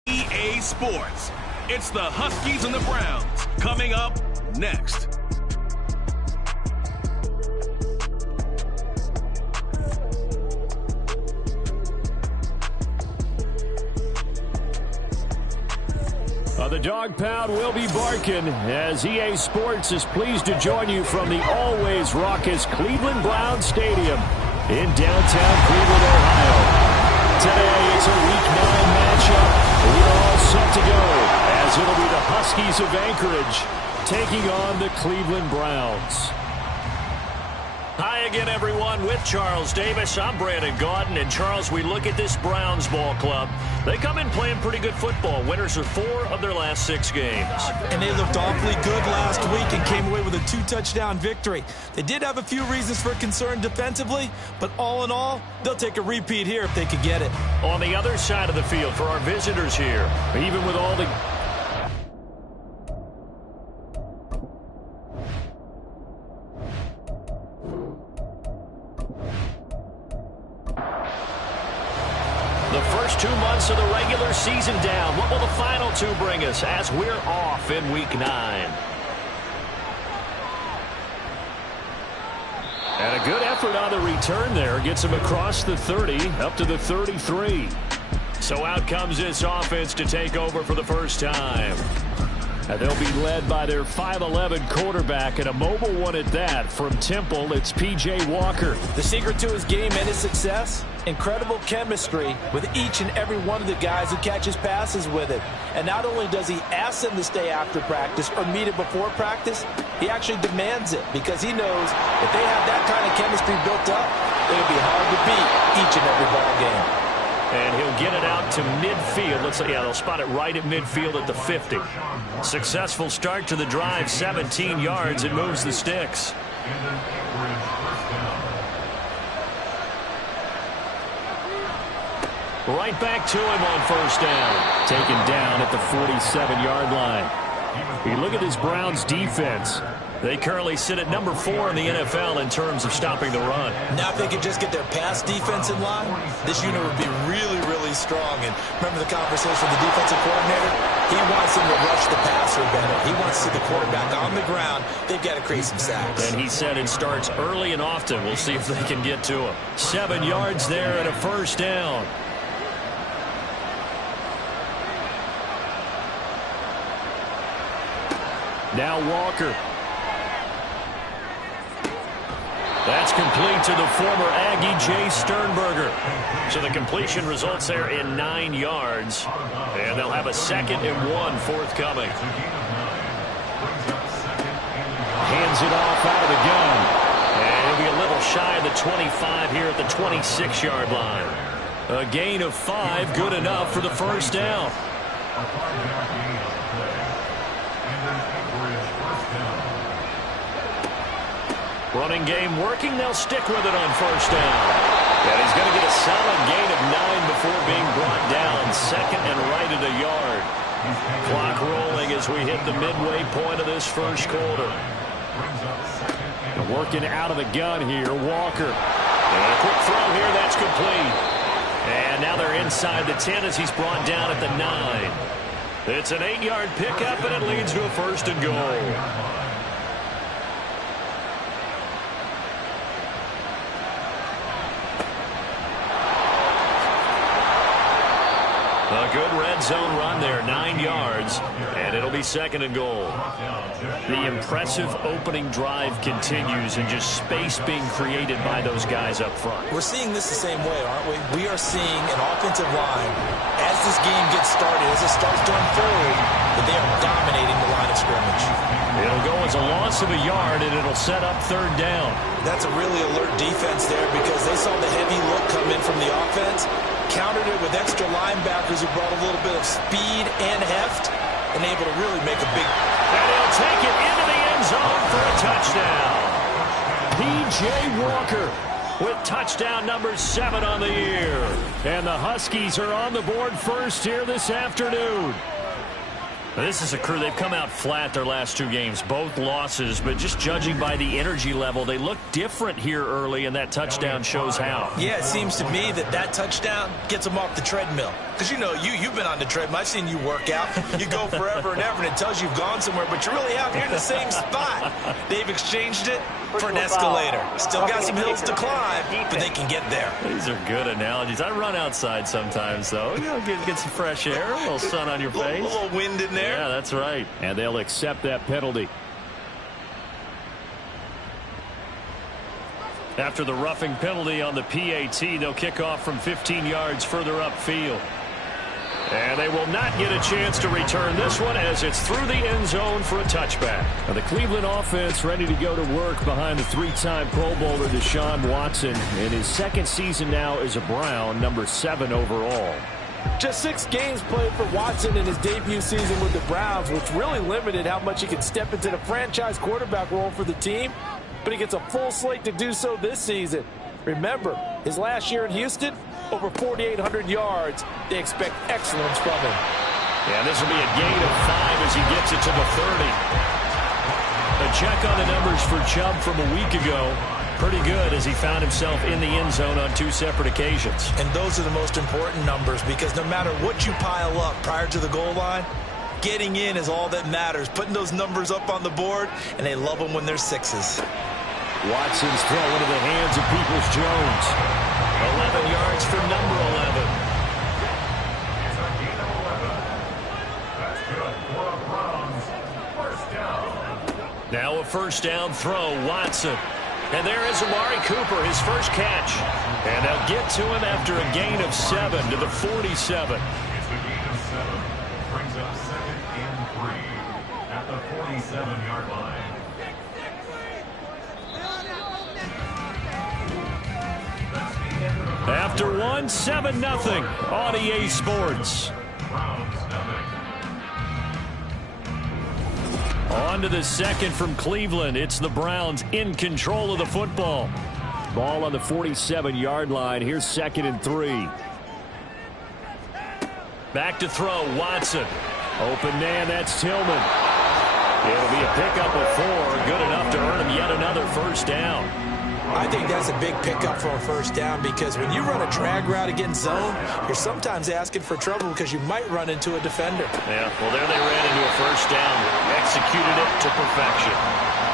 EA Sports. It's the Huskies and the Browns coming up next. The dog pound will be barking as EA Sports is pleased to join you from the always raucous Cleveland Browns Stadium in downtown Cleveland, Ohio. Today it's a Week 9 matchup. We're all set to go as it'll be the Huskies of Anchorage taking on the Cleveland Browns. Hi again, everyone. With Charles Davis, I'm Brandon Gaudin. And Charles, we look at this Browns ball club. They come in playing pretty good football. Winners of 4 of their last 6 games. And they looked awfully good last week and came away with a 2-touchdown victory. They did have a few reasons for concern defensively, but all in all, they'll take a repeat here if they could get it. On the other side of the field for our visitors here, Even with all the... the first 2 months of the regular season down. What will the final 2 bring us as we're off in Week 9? And a good effort on the return there. Gets him across the 30, up to the 33. So out comes this offense to take over for the first time. And they'll be led by their 5'11" quarterback and a mobile one at that. From Temple, it's P.J. Walker. The secret to his game and his success? Incredible chemistry with each and every one of the guys who catches passes with it. And not only does he ask them to stay after practice or meet it before practice, he actually demands it because he knows if they have that kind of chemistry built up, it'll be hard to beat each and every ball game. And he'll get it out to midfield. Looks like, yeah, they'll spot it right at midfield at the 50. Successful start to the drive, 17 yards. It moves the sticks. Right back to him on first down. Taken down at the 47-yard line. You look at this Browns defense. They currently sit at number 4 in the NFL in terms of stopping the run. Now if they could just get their pass defense in line, this unit would be really, really strong. And remember the conversation with the defensive coordinator? He wants them to rush the passer better. He wants to see the quarterback on the ground. They've got to create some sacks. And he said it starts early and often. We'll see if they can get to him. 7 yards there and a first down. Now Walker. That's complete to the former Aggie, Jay Sternberger. So the completion results there in 9 yards. And they'll have a 2nd and 1 forthcoming. Hands it off out of the gun. And it'll be a little shy of the 25 here at the 26-yard line. A gain of 5, good enough for the first down. Running game working. They'll stick with it on first down. And he's going to get a solid gain of 9 before being brought down. 2nd and right at a yard. Clock rolling as we hit the midway point of this first quarter. Working out of the gun here, Walker. And a quick throw here, that's complete. And now they're inside the 10 as he's brought down at the 9. It's an 8-yard pickup, and it leads to a 1st and goal. A good red zone run there, 9 yards, and it'll be 2nd and goal. The impressive opening drive continues, and just space being created by those guys up front. We're seeing this the same way, aren't we? We are seeing an offensive line, as this game gets started, as it starts to unfold, that they are dominating the line of scrimmage. It'll go as a loss of a yard, and it'll set up 3rd down. That's a really alert defense there because they saw the heavy look come in from the offense, countered it with extra linebackers who brought a little bit of speed and heft, and able to really make a big... And he'll take it into the end zone for a touchdown. P.J. Walker with touchdown number 7 on the year. And the Huskies are on the board first here this afternoon. This is a crew, they've come out flat their last 2 games, both losses, but just judging by the energy level, they look different here early, and that touchdown shows how. Yeah, it seems to me that touchdown gets them off the treadmill. Because, you know, you've been on the treadmill. I've seen you work out. You go forever and ever, and it tells you you've gone somewhere, but you're really out here in the same spot. They've exchanged it for an escalator. Still got some hills to climb, but they can get there. These are good analogies. I run outside sometimes, though. You know, get some fresh air, a little sun on your face. A little wind in there. Yeah, that's right. And they'll accept that penalty. After the roughing penalty on the PAT, they'll kick off from 15 yards further upfield. And they will not get a chance to return this one as it's through the end zone for a touchback. Now the Cleveland offense ready to go to work behind the 3-time Pro Bowler Deshaun Watson in his 2nd season now as a Brown, number 7 overall. Just 6 games played for Watson in his debut season with the Browns, which really limited how much he could step into the franchise quarterback role for the team. But he gets a full slate to do so this season. Remember, his last year in Houston, over 4,800 yards. They expect excellence from him. Yeah, this will be a gain of 5 as he gets it to the 30. A check on the numbers for Chubb from a week ago. Pretty good as he found himself in the end zone on 2 separate occasions. And those are the most important numbers because no matter what you pile up prior to the goal line, getting in is all that matters. Putting those numbers up on the board, and they love them when they're 6s. Watson's throw into the hands of Peoples-Jones. 11 yards for number 11. Now a first down throw, Watson. And there is Amari Cooper, his first catch. And they'll get to him after a gain of 7 to the 47. Brings up 2nd and 3 at the 47-yard line. After one, 7-0 on EA Sports. On to the 2nd from Cleveland. It's the Browns in control of the football. Ball on the 47-yard line. Here's 2nd and 3. Back to throw, Watson. Open man, that's Tillman. It'll be a pickup of 4, good enough to earn him yet another first down. I think that's a big pickup for a first down because when you run a drag route against zone, you're sometimes asking for trouble because you might run into a defender. Yeah, well, there they ran into a first down. Executed it to perfection.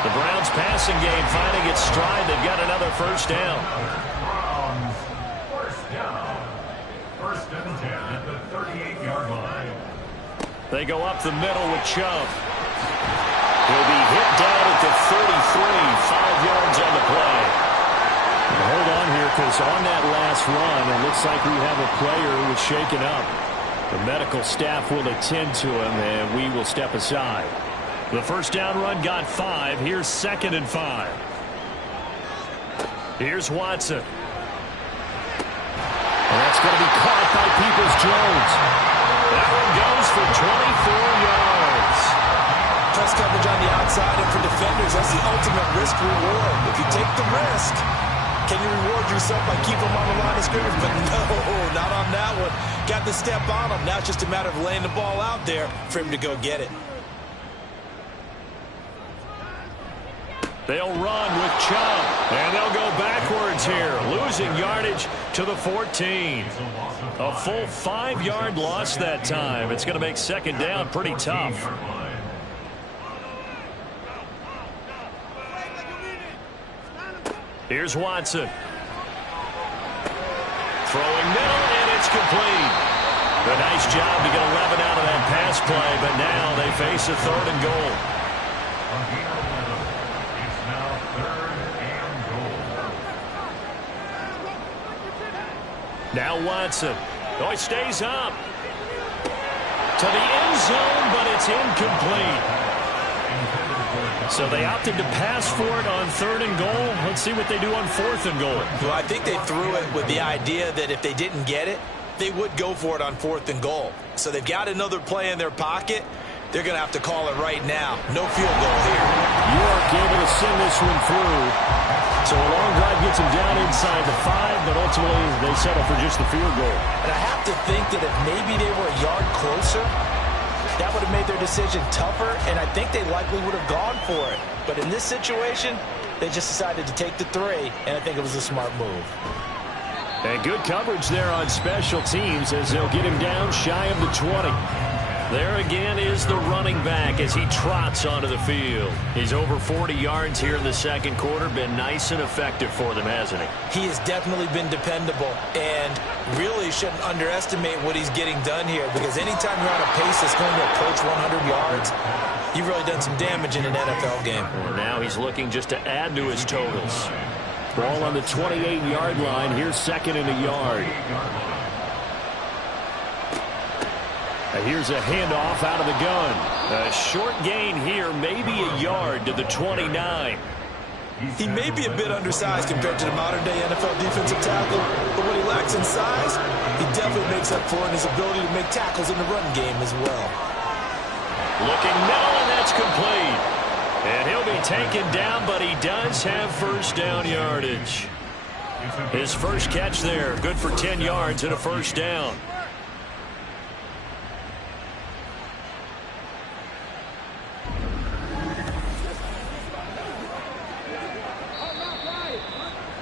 The Browns passing game finding its stride. They've got another first down. Browns, first down. First and 10 at the 38-yard line. They go up the middle with Chubb. He'll be hit down at the 33, 5 yards on the play. Hold on here, because on that last run, it looks like we have a player who was shaken up. The medical staff will attend to him, and we will step aside. The first down run got 5. Here's 2nd and 5. Here's Watson. And that's going to be caught by Peoples-Jones. That one goes for 24 yards. Press coverage on the outside, and for defenders, that's the ultimate risk-reward. If you take the risk, can you reward yourself by keeping them on the line of scrimmage? But no, not on that one. Got the step on him. Now it's just a matter of laying the ball out there for him to go get it. They'll run with Chubb, and they'll go backwards here, losing yardage to the 14. A full 5-yard loss that time. It's going to make second down pretty tough. Here's Watson. Throwing middle, and it's complete. A nice job to get 11 out of that pass play, but now they face a 3rd and goal. It's now 3rd and goal. Now Watson. Oh, he stays up. To the end zone, but it's incomplete. So they opted to pass for it on 3rd and goal. Let's see what they do on 4th and goal. Well, I think they threw it with the idea that if they didn't get it, they would go for it on 4th and goal. So they've got another play in their pocket. They're going to have to call it right now. No field goal here. York able to send this one through. So a long drive gets them down inside the 5, but ultimately they settle for just the field goal. And I have to think that if maybe they were a yard closer, that would have made their decision tougher, and I think they likely would have gone for it. But in this situation, they just decided to take the 3, and I think it was a smart move. And good coverage there on special teams as they'll get him down shy of the 20. There again is the running back as he trots onto the field. He's over 40 yards here in the second quarter. Been nice and effective for them, hasn't he? He has definitely been dependable, and really shouldn't underestimate what he's getting done here, because anytime you're on a pace that's going to approach 100 yards, you've really done some damage in an NFL game. Well, now he's looking just to add to his totals. Ball on the 28-yard line. Here's 2nd and a yard. Here's a handoff out of the gun. A short gain here, maybe a yard to the 29. He may be a bit undersized compared to the modern-day NFL defensive tackle, but what he lacks in size, he definitely makes up for in his ability to make tackles in the run game as well. Looking middle, and that's complete. And he'll be taken down, but he does have first down yardage. His first catch there, good for 10 yards and a first down.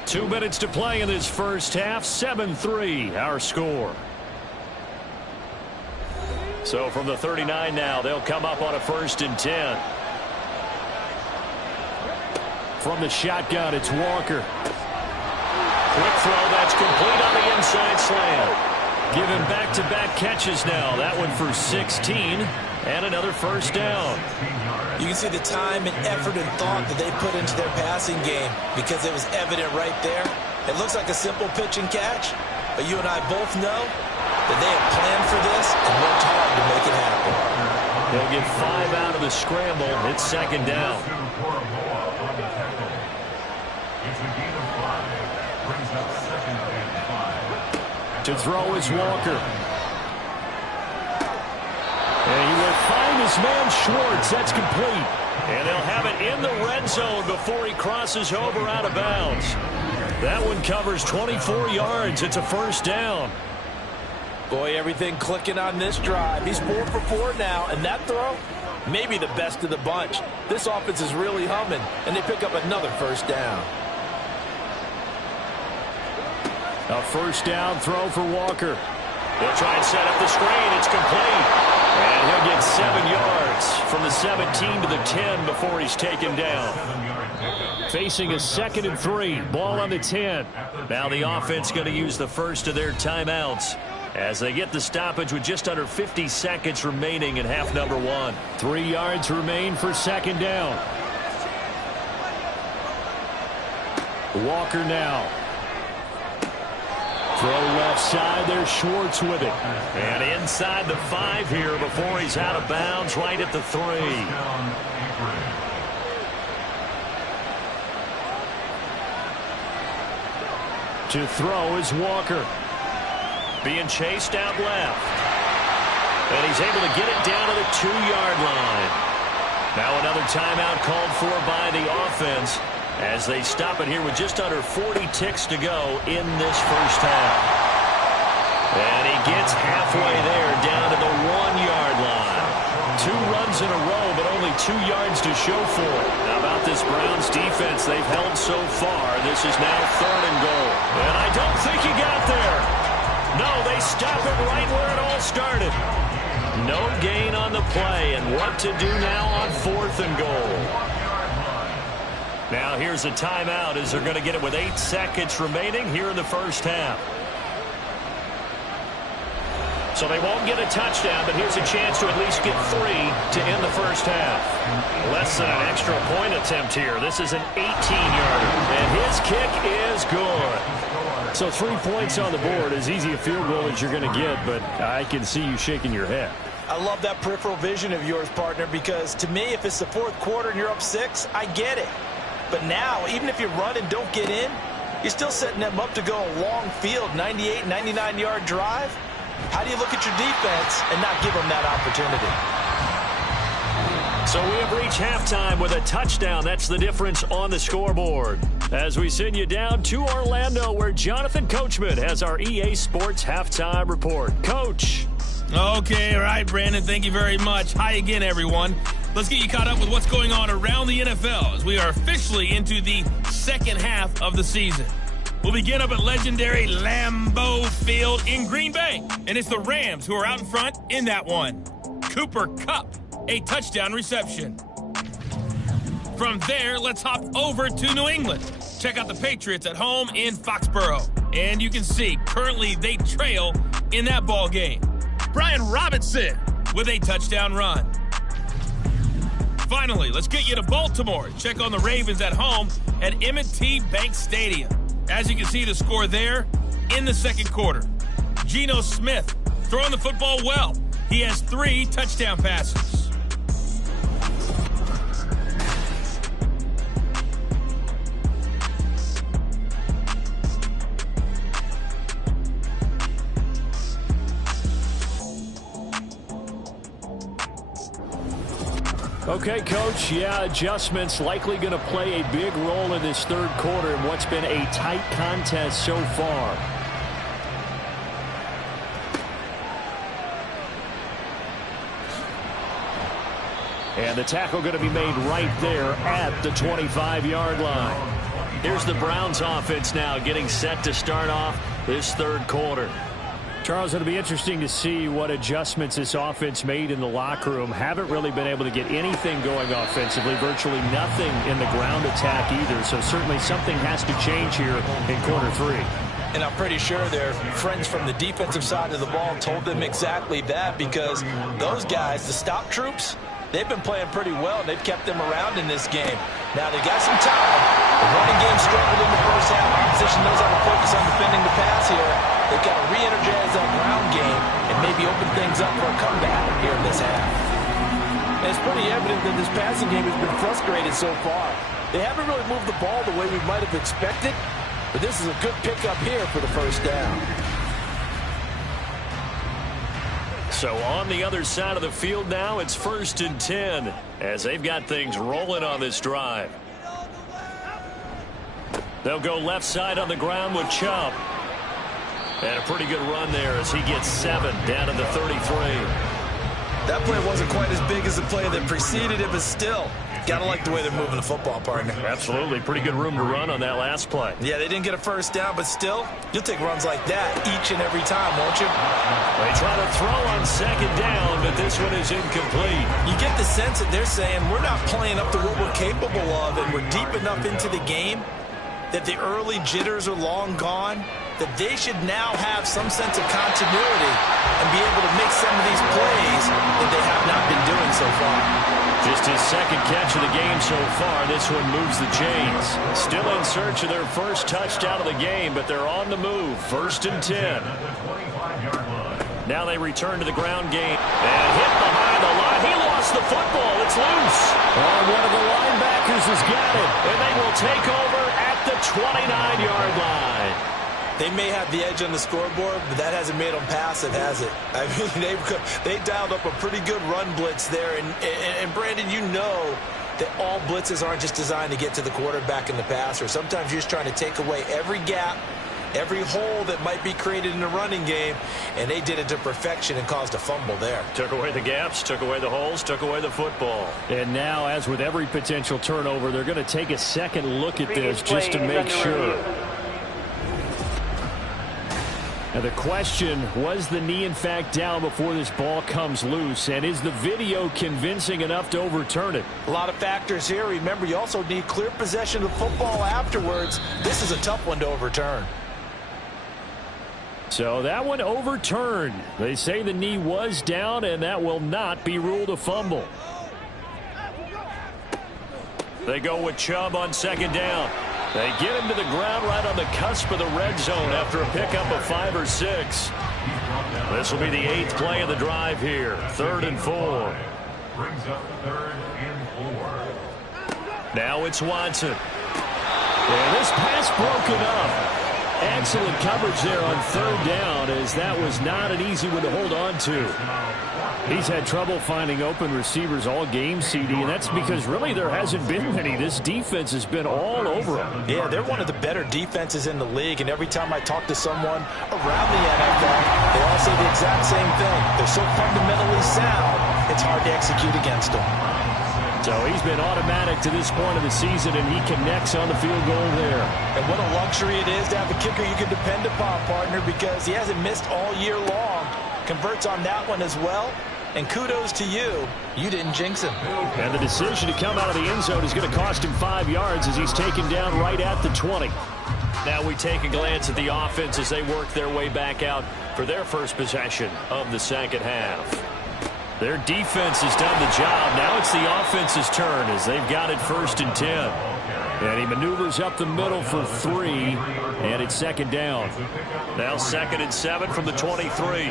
Two minutes to play in this first half. 7-3, our score. So from the 39 now, they'll come up on a 1st and 10. From the shotgun, it's Walker. Quick throw, that's complete on the inside slant. Given back-to-back catches now. That one for 16 and another first down. You can see the time and effort and thought that they put into their passing game because it was evident right there. It looks like a simple pitch and catch, but you and I both know that they have planned for this and worked hard to make it happen. They'll get 5 out of the scramble. It's 2nd down. To throw is Walker. And he will find his man Schwartz. That's complete. And they'll have it in the red zone before he crosses over out of bounds. That one covers 24 yards. It's a first down. Boy, everything clicking on this drive. He's 4 for 4 now, and that throw, maybe the best of the bunch. This offense is really humming, and they pick up another first down. A first down throw for Walker. He'll try and set up the screen. It's complete. And he'll get 7 yards from the 17 to the 10 before he's taken down. Facing a 2nd and 3. Ball on the 10. Now the offense going to use the first of their timeouts as they get the stoppage with just under 50 seconds remaining in half number 1. 3 yards remain for 2nd down. Walker now. Throw left side. There's Schwartz with it. And inside the 5 here before he's out of bounds right at the 3. To throw is Walker. Being chased out left. And he's able to get it down to the 2-yard line. Now another timeout called for by the offense as they stop it here with just under 40 ticks to go in this first half. And he gets halfway there down to the 1-yard line. 2 runs in a row, but only 2 yards to show for it. How about this Browns defense they've held so far? This is now 3rd and goal. And I don't think he got there. No, they stop it right where it all started. No gain on the play, and what to do now on 4th and goal. Now here's a timeout as they're going to get it with 8 seconds remaining here in the first half. So they won't get a touchdown, but here's a chance to at least get 3 to end the first half. Less than an extra point attempt here. This is an 18-yarder, and his kick is good. So 3 points on the board, as easy a field goal as you're going to get, but I can see you shaking your head. I love that peripheral vision of yours, partner, because to me, if it's the 4th quarter and you're up 6, I get it. But now, even if you run and don't get in, you're still setting them up to go a long field, 98, 99-yard drive. How do you look at your defense and not give them that opportunity? So we have reached halftime with a touchdown. That's the difference on the scoreboard. As we send you down to Orlando, where Jonathan Coachman has our EA Sports halftime report. Coach. Okay, all right, Brandon. Thank you very much. Hi again, everyone. Let's get you caught up with what's going on around the NFL as we are officially into the second half of the season. We'll begin up at legendary Lambeau Field in Green Bay, and it's the Rams who are out in front in that one. Cooper Kupp, a touchdown reception. From there, let's hop over to New England. Check out the Patriots at home in Foxborough. And you can see, currently they trail in that ball game. Brian Robinson with a touchdown run. Finally, let's get you to Baltimore. Check on the Ravens at home at M&T Bank Stadium. As you can see, the score there in the second quarter. Geno Smith throwing the football well. He has 3 touchdown passes. Okay, Coach, adjustments likely going to play a big role in this third quarter in what's been a tight contest so far. And the tackle going to be made right there at the 25-yard line. Here's the Browns offense now getting set to start off this third quarter. Charles, it'll be interesting to see what adjustments this offense made in the locker room. Haven't really been able to get anything going offensively, virtually nothing in the ground attack either. So certainly something has to change here in quarter 3. And I'm pretty sure their friends from the defensive side of the ball told them exactly that, because those guys, the stop troops, they've been playing pretty well. They've kept them around in this game. Now, they got some time. The running game struggled in the first half. Opposition knows how to focus on defending the pass here. They've got to re-energize that ground game and maybe open things up for a comeback here in this half. And it's pretty evident that this passing game has been frustrated so far. They haven't really moved the ball the way we might have expected, but this is a good pickup here for the first down. So on the other side of the field now, it's 1st and 10 as they've got things rolling on this drive. They'll go left side on the ground with Chubb. And a pretty good run there as he gets 7 down to the 33. That play wasn't quite as big as the play that preceded it, but still, gotta like the way they're moving the football, partner. Absolutely. Pretty good room to run on that last play. Yeah, they didn't get a first down, but still, you'll take runs like that each and every time, won't you? They try to throw on second down, but this one is incomplete. You get the sense that they're saying we're not playing up to what we're capable of, and we're deep enough into the game that the early jitters are long gone, that they should now have some sense of continuity and be able to make some of these plays that they have not been doing so far. Just his second catch of the game so far. This one moves the chains. Still in search of their first touchdown of the game, but they're on the move. 1st and 10. Now they return to the ground game. And hit behind the line. He lost the football. It's loose. Oh, one of the linebackers has got it. And they will take over at the 29-yard line. They may have the edge on the scoreboard, but that hasn't made them passive, has it? I mean, they dialed up a pretty good run blitz there. And Brandon, you know that all blitzes aren't just designed to get to the quarterback and the passer. Sometimes you're just trying to take away every gap, every hole that might be created in the running game, and they did it to perfection and caused a fumble there. Took away the gaps, took away the holes, took away the football. And now, as with every potential turnover, they're going to take a second look at this just to make sure. Now the question, was the knee in fact down before this ball comes loose? And is the video convincing enough to overturn it? A lot of factors here. Remember, you also need clear possession of the football afterwards. This is a tough one to overturn. So that one overturned. They say the knee was down, and that will not be ruled a fumble. They go with Chubb on second down. They get him to the ground right on the cusp of the red zone after a pickup of 5 or 6. This will be the 8th play of the drive here. 3rd and 4. Brings up 3rd and 4. Now it's Watson. And this pass broken up. Excellent coverage there on 3rd down, as that was not an easy one to hold on to. He's had trouble finding open receivers all game, CD, and that's because really there hasn't been many. This defense has been all over them. Yeah, they're one of the better defenses in the league, and every time I talk to someone around the NFL, they all say the exact same thing. They're so fundamentally sound, it's hard to execute against them. So he's been automatic to this point of the season, and he connects on the field goal there. And what a luxury it is to have a kicker you can depend upon, partner, because he hasn't missed all year long. Converts on that one as well. And kudos to you. You didn't jinx him. And the decision to come out of the end zone is going to cost him 5 yards as he's taken down right at the 20. Now we take a glance at the offense as they work their way back out for their first possession of the second half. Their defense has done the job. Now it's the offense's turn as they've got it 1st and 10. And he maneuvers up the middle for 3, and it's second down. Now 2nd and 7 from the 23.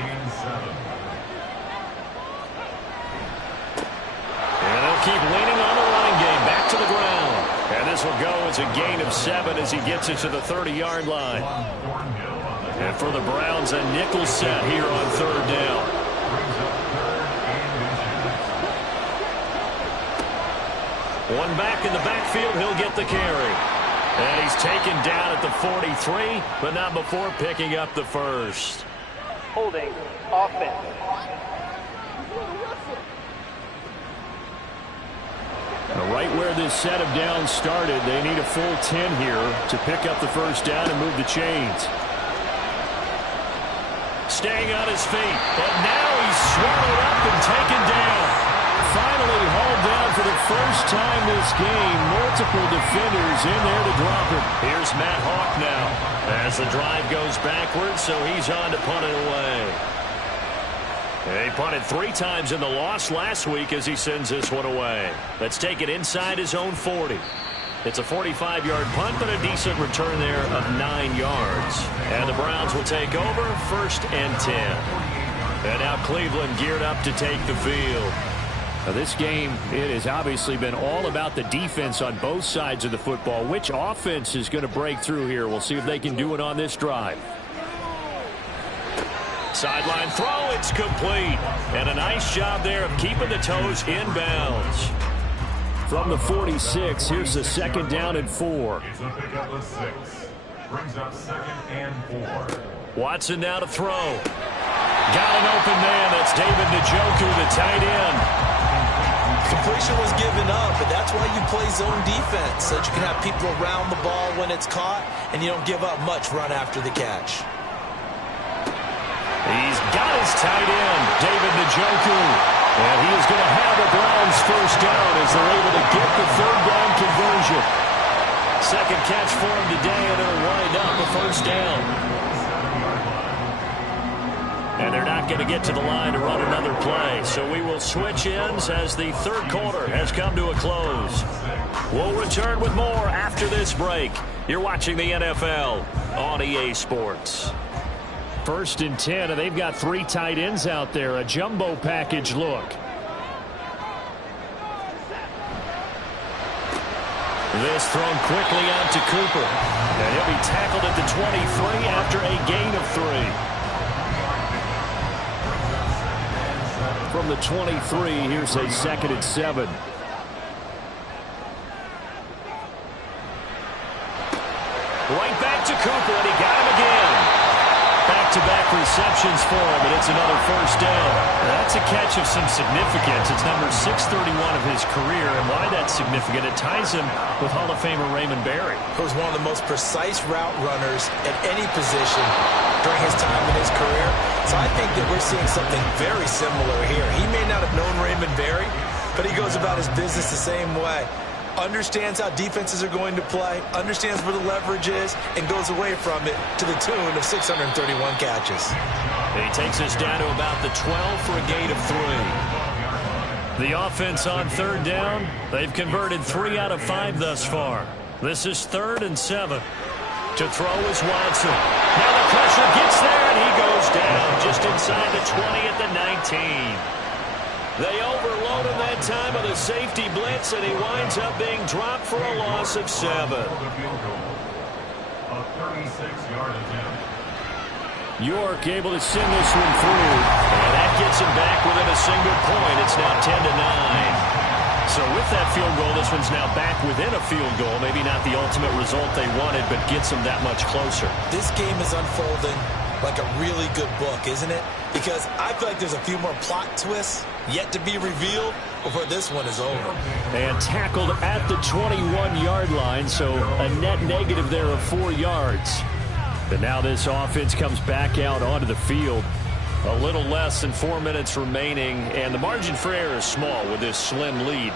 And they'll keep leaning on the running game. Back to the ground. And this will go as a gain of 7 as he gets it to the 30-yard line. And for the Browns, a nickel set here on 3rd down. One back in the backfield, he'll get the carry. And he's taken down at the 43, but not before picking up the first. Holding offense. Right where this set of downs started, they need a full 10 here to pick up the first down and move the chains. Staying on his feet, but now he's swallowed up and taken down. Finally hauled down for the first time this game. Multiple defenders in there to drop him. Here's Matt Hawk now as the drive goes backwards, so he's on to punt it away. He punted 3 times in the loss last week as he sends this one away. Let's take it inside his own 40. It's a 45-yard punt, but a decent return there of 9 yards. And the Browns will take over 1st and 10. And now Cleveland geared up to take the field. Now this game, it has obviously been all about the defense on both sides of the football. Which offense is going to break through here? We'll see if they can do it on this drive. Sideline throw, it's complete. And a nice job there of keeping the toes inbounds. From the 46, here's the 2nd down and 4. It's a pickup of 6. Brings up 2nd and 4. Watson now to throw. Got an open man. That's David Njoku, the tight end. Completion was given up, but that's why you play zone defense, so that you can have people around the ball when it's caught, and you don't give up much run after the catch. He's got his tight end, David Njoku. And he is going to have the Browns first down as they're able to get the third down conversion. Second catch for him today, and it'll wind up a first down. And they're not going to get to the line to run another play. So we will switch ends as the third quarter has come to a close. We'll return with more after this break. You're watching the NFL on EA Sports. 1st and 10, and they've got 3 tight ends out there. A jumbo package look. This thrown quickly out to Cooper. And he'll be tackled at the 23 after a gain of 3. From the 23, here's a 2nd and 7. Right back to Cooper, and he got him again. Back-to-back receptions for him, and it's another first down. That's a catch of some significance. It's number 631 of his career, and why that's significant, it ties him with Hall of Famer Raymond Berry. He was one of the most precise route runners at any position during his time in his career. So I think that we're seeing something very similar here. He may not have known Raymond Berry, but he goes about his business the same way. Understands how defenses are going to play, understands where the leverage is, and goes away from it to the tune of 631 catches. He takes us down to about the 12 for a gain of 3. The offense on third down, they've converted 3 out of 5 thus far. This is 3rd and 7. To throw is Watson. Now the pressure gets there, and he goes down just inside the 20 at the 19. They overload him that time with a safety blitz, and he winds up being dropped for a loss of 7. A 36-yard attempt. York able to send this one through. And that gets him back within a single point. It's now 10-9. So with that field goal, this one's now back within a field goal. Maybe not the ultimate result they wanted, but gets them that much closer. This game is unfolding like a really good book, isn't it? Because I feel like there's a few more plot twists yet to be revealed before this one is over. And tackled at the 21-yard line, so a net negative there of 4 yards. But now this offense comes back out onto the field. A little less than 4 minutes remaining, and the margin for error is small with this slim lead.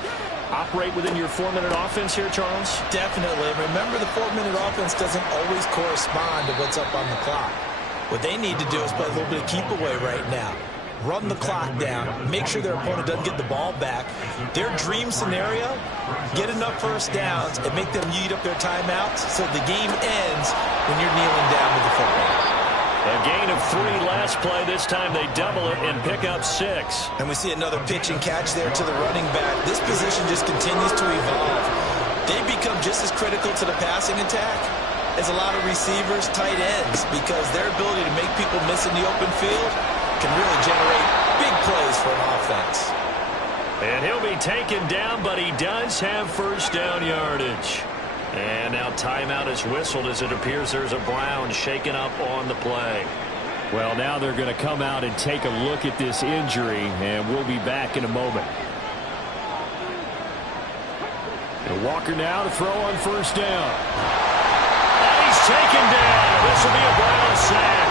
Operate within your 4-minute offense here, Charles? Definitely. Remember, the 4-minute offense doesn't always correspond to what's up on the clock. What they need to do is play a little bit of keep away right now. Run the clock down. Make sure their opponent doesn't get the ball back. Their dream scenario, get enough first downs and make them eat up their timeouts so the game ends when you're kneeling down with the football. A gain of 3 last play. This time they double it and pick up 6. And we see another pitch and catch there to the running back. This position just continues to evolve. They become just as critical to the passing attack as a lot of receivers, tight ends, because their ability to make people miss in the open field can really generate big plays for an offense. And he'll be taken down, but he does have first down yardage. And now timeout is whistled as it appears there's a Brown shaken up on the play. Well, now they're going to come out and take a look at this injury, and we'll be back in a moment. And Walker now to throw on first down. And he's taken down. This will be a Brown sack.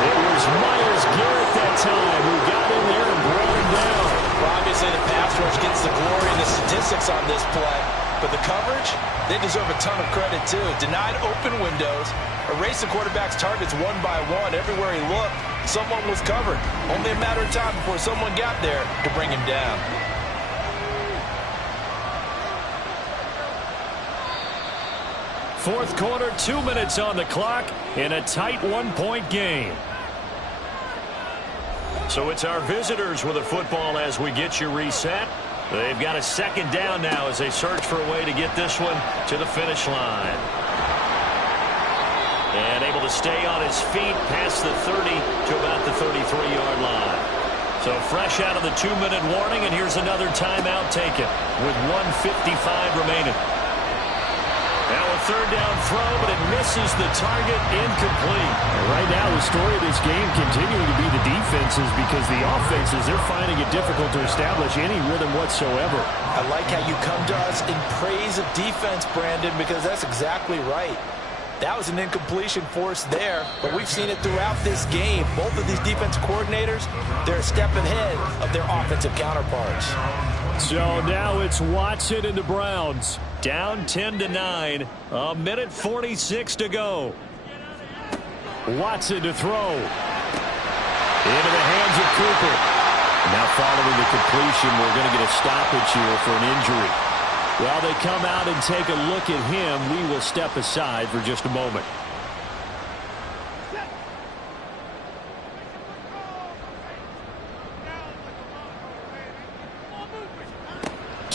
It was Myers-Garrett that time who got in there and brought him down. Well, obviously the pass rush gets the glory and the statistics on this play. But the coverage, they deserve a ton of credit, too. Denied open windows, erased the quarterback's targets one by one. Everywhere he looked, someone was covered. Only a matter of time before someone got there to bring him down. Fourth quarter, 2 minutes on the clock in a tight 1-point game. So it's our visitors with the football as we get you reset. They've got a second down now as they search for a way to get this one to the finish line. And able to stay on his feet past the 30 to about the 33-yard line. So fresh out of the 2-minute warning, and here's another timeout taken with 1:55 remaining. Now with third down throw, but it misses the target, incomplete. And right now, the story of this game continuing to be the defenses, because the offenses, they're finding it difficult to establish any rhythm whatsoever. I like how you come to us in praise of defense, Brandon, because that's exactly right. That was an incompletion force there, but we've seen it throughout this game. Both of these defense coordinators, they're a step ahead of their offensive counterparts. So now it's Watson and the Browns. Down 10-9. A minute 46 to go. Watson to throw. Into the hands of Cooper. Now following the completion, we're going to get a stoppage here for an injury. While they come out and take a look at him, we will step aside for just a moment.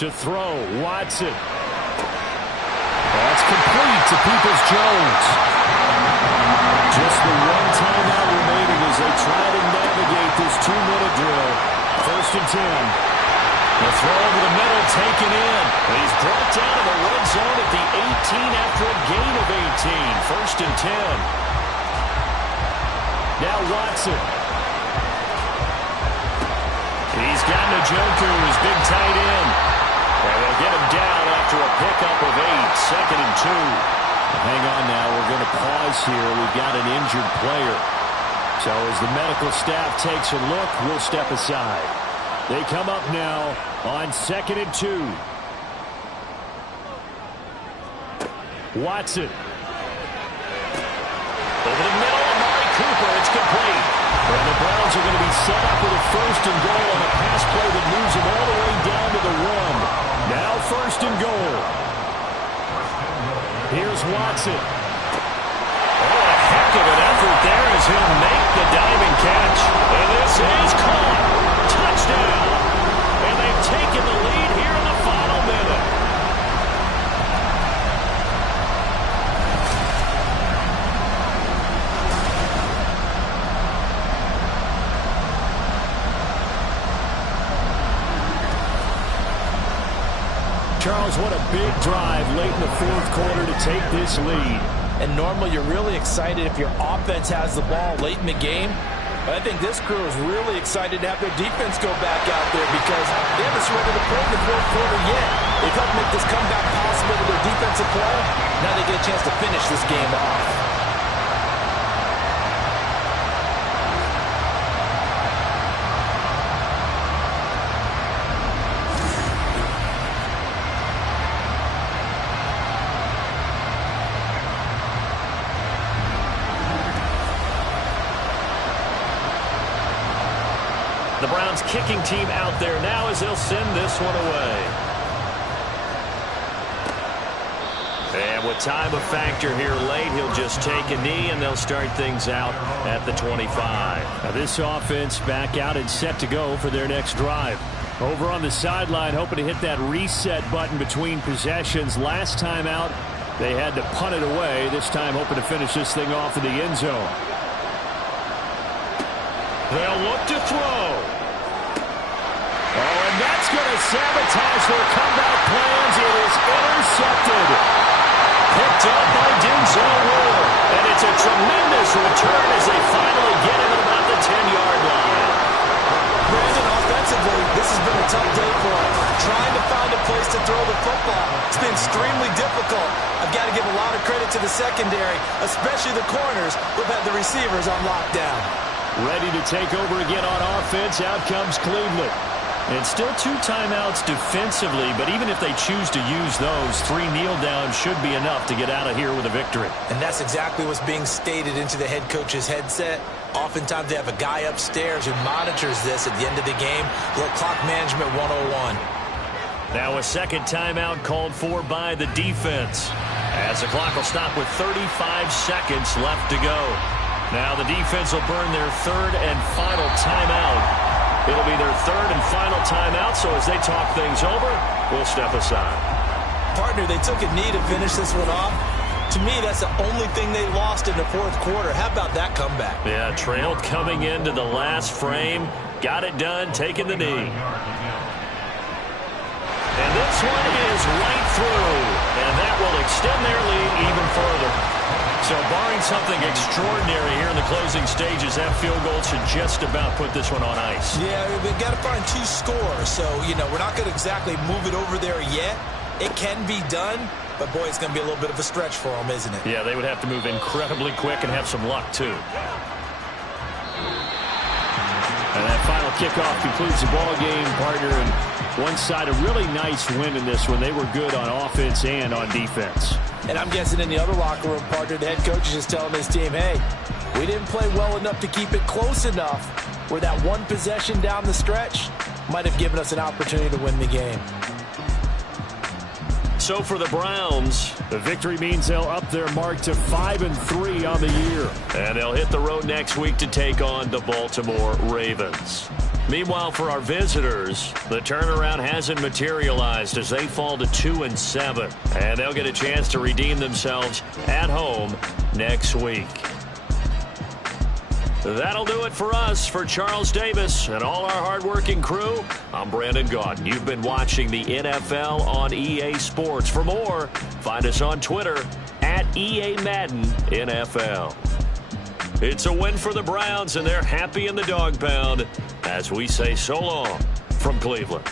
To throw, Watson. That's complete to Peoples-Jones. Just the one timeout remaining as they try to navigate this 2-minute drill. 1st and 10. The throw over the middle, taken in. He's brought down in the red zone at the 18 after a gain of 18. 1st and 10. Now Watson. He's got Njoku, his big tight end. And they'll get him down after a pickup of 8. 2nd and 2. Hang on now, we're going to pause here. We've got an injured player. So as the medical staff takes a look, we'll step aside. They come up now on 2nd and 2. Watson. Over the middle, Amari Cooper. It's complete. And the Browns are going to be set up with a 1st and goal on a pass play that moves them all the way down to the 1. Now 1st and goal. Here's Watson. Oh, a heck of an effort there as he'll make the diving catch. And this is caught. Touchdown. And they've taken the lead here in the final minute. Charles, what a big drive late in the 4th quarter to take this lead. And normally you're really excited if your offense has the ball late in the game. But I think this crew is really excited to have their defense go back out there because they haven't surrendered a point in the 4th quarter yet. They've helped make this comeback possible with their defensive play. Now they get a chance to finish this game off. The Browns kicking team out there now as they'll send this one away. And with time a factor here late, he'll just take a knee and they'll start things out at the 25. Now this offense back out and set to go for their next drive. Over on the sideline, hoping to hit that reset button between possessions. Last time out, they had to punt it away. This time hoping to finish this thing off in the end zone. They'll look to throw. Oh, and that's going to sabotage their comeback plans. It is intercepted. Picked up by Denzel Ward. And it's a tremendous return as they finally get him at about the 10-yard line. Brandon, offensively, this has been a tough day for him. Trying to find a place to throw the football. It's been extremely difficult. I've got to give a lot of credit to the secondary, especially the corners who've had the receivers on lockdown. Ready to take over again on offense. Out comes Cleveland. And still 2 timeouts defensively, but even if they choose to use those, 3 kneel downs should be enough to get out of here with a victory. And that's exactly what's being stated into the head coach's headset. Oftentimes they have a guy upstairs who monitors this at the end of the game. Little clock management 101. Now a second timeout called for by the defense. As the clock will stop with 35 seconds left to go. Now the defense will burn their 3rd and final timeout. It'll be their 3rd and final timeout, so as they talk things over, we'll step aside. Partner, they took a knee to finish this one off. To me, that's the only thing they lost in the 4th quarter. How about that comeback? Yeah, trailed coming into the last frame. Got it done, taking the knee. And this one is right through. And that will extend their lead even further. So barring something extraordinary here in the closing stages, that field goal should just about put this one on ice. Yeah, we've got to find 2 scores. So, we're not going to exactly move it over there yet. It can be done, but, boy, it's going to be a little bit of a stretch for them, isn't it? Yeah, they would have to move incredibly quick and have some luck, too. And that final kickoff concludes the ball game, partner. And one side, a really nice win in this one. They were good on offense and on defense. And I'm guessing in the other locker room, partner, the head coach is just telling his team, hey, we didn't play well enough to keep it close enough where that one possession down the stretch might have given us an opportunity to win the game. So for the Browns, the victory means they'll up their mark to 5-3 on the year. And they'll hit the road next week to take on the Baltimore Ravens. Meanwhile, for our visitors, the turnaround hasn't materialized as they fall to 2-7. And they'll get a chance to redeem themselves at home next week. That'll do it for us. For Charles Davis and all our hardworking crew, I'm Brandon Gaudin. You've been watching the NFL on EA Sports. For more, find us on Twitter at EA Madden NFL. It's a win for the Browns, and they're happy in the dog pound as we say so long from Cleveland.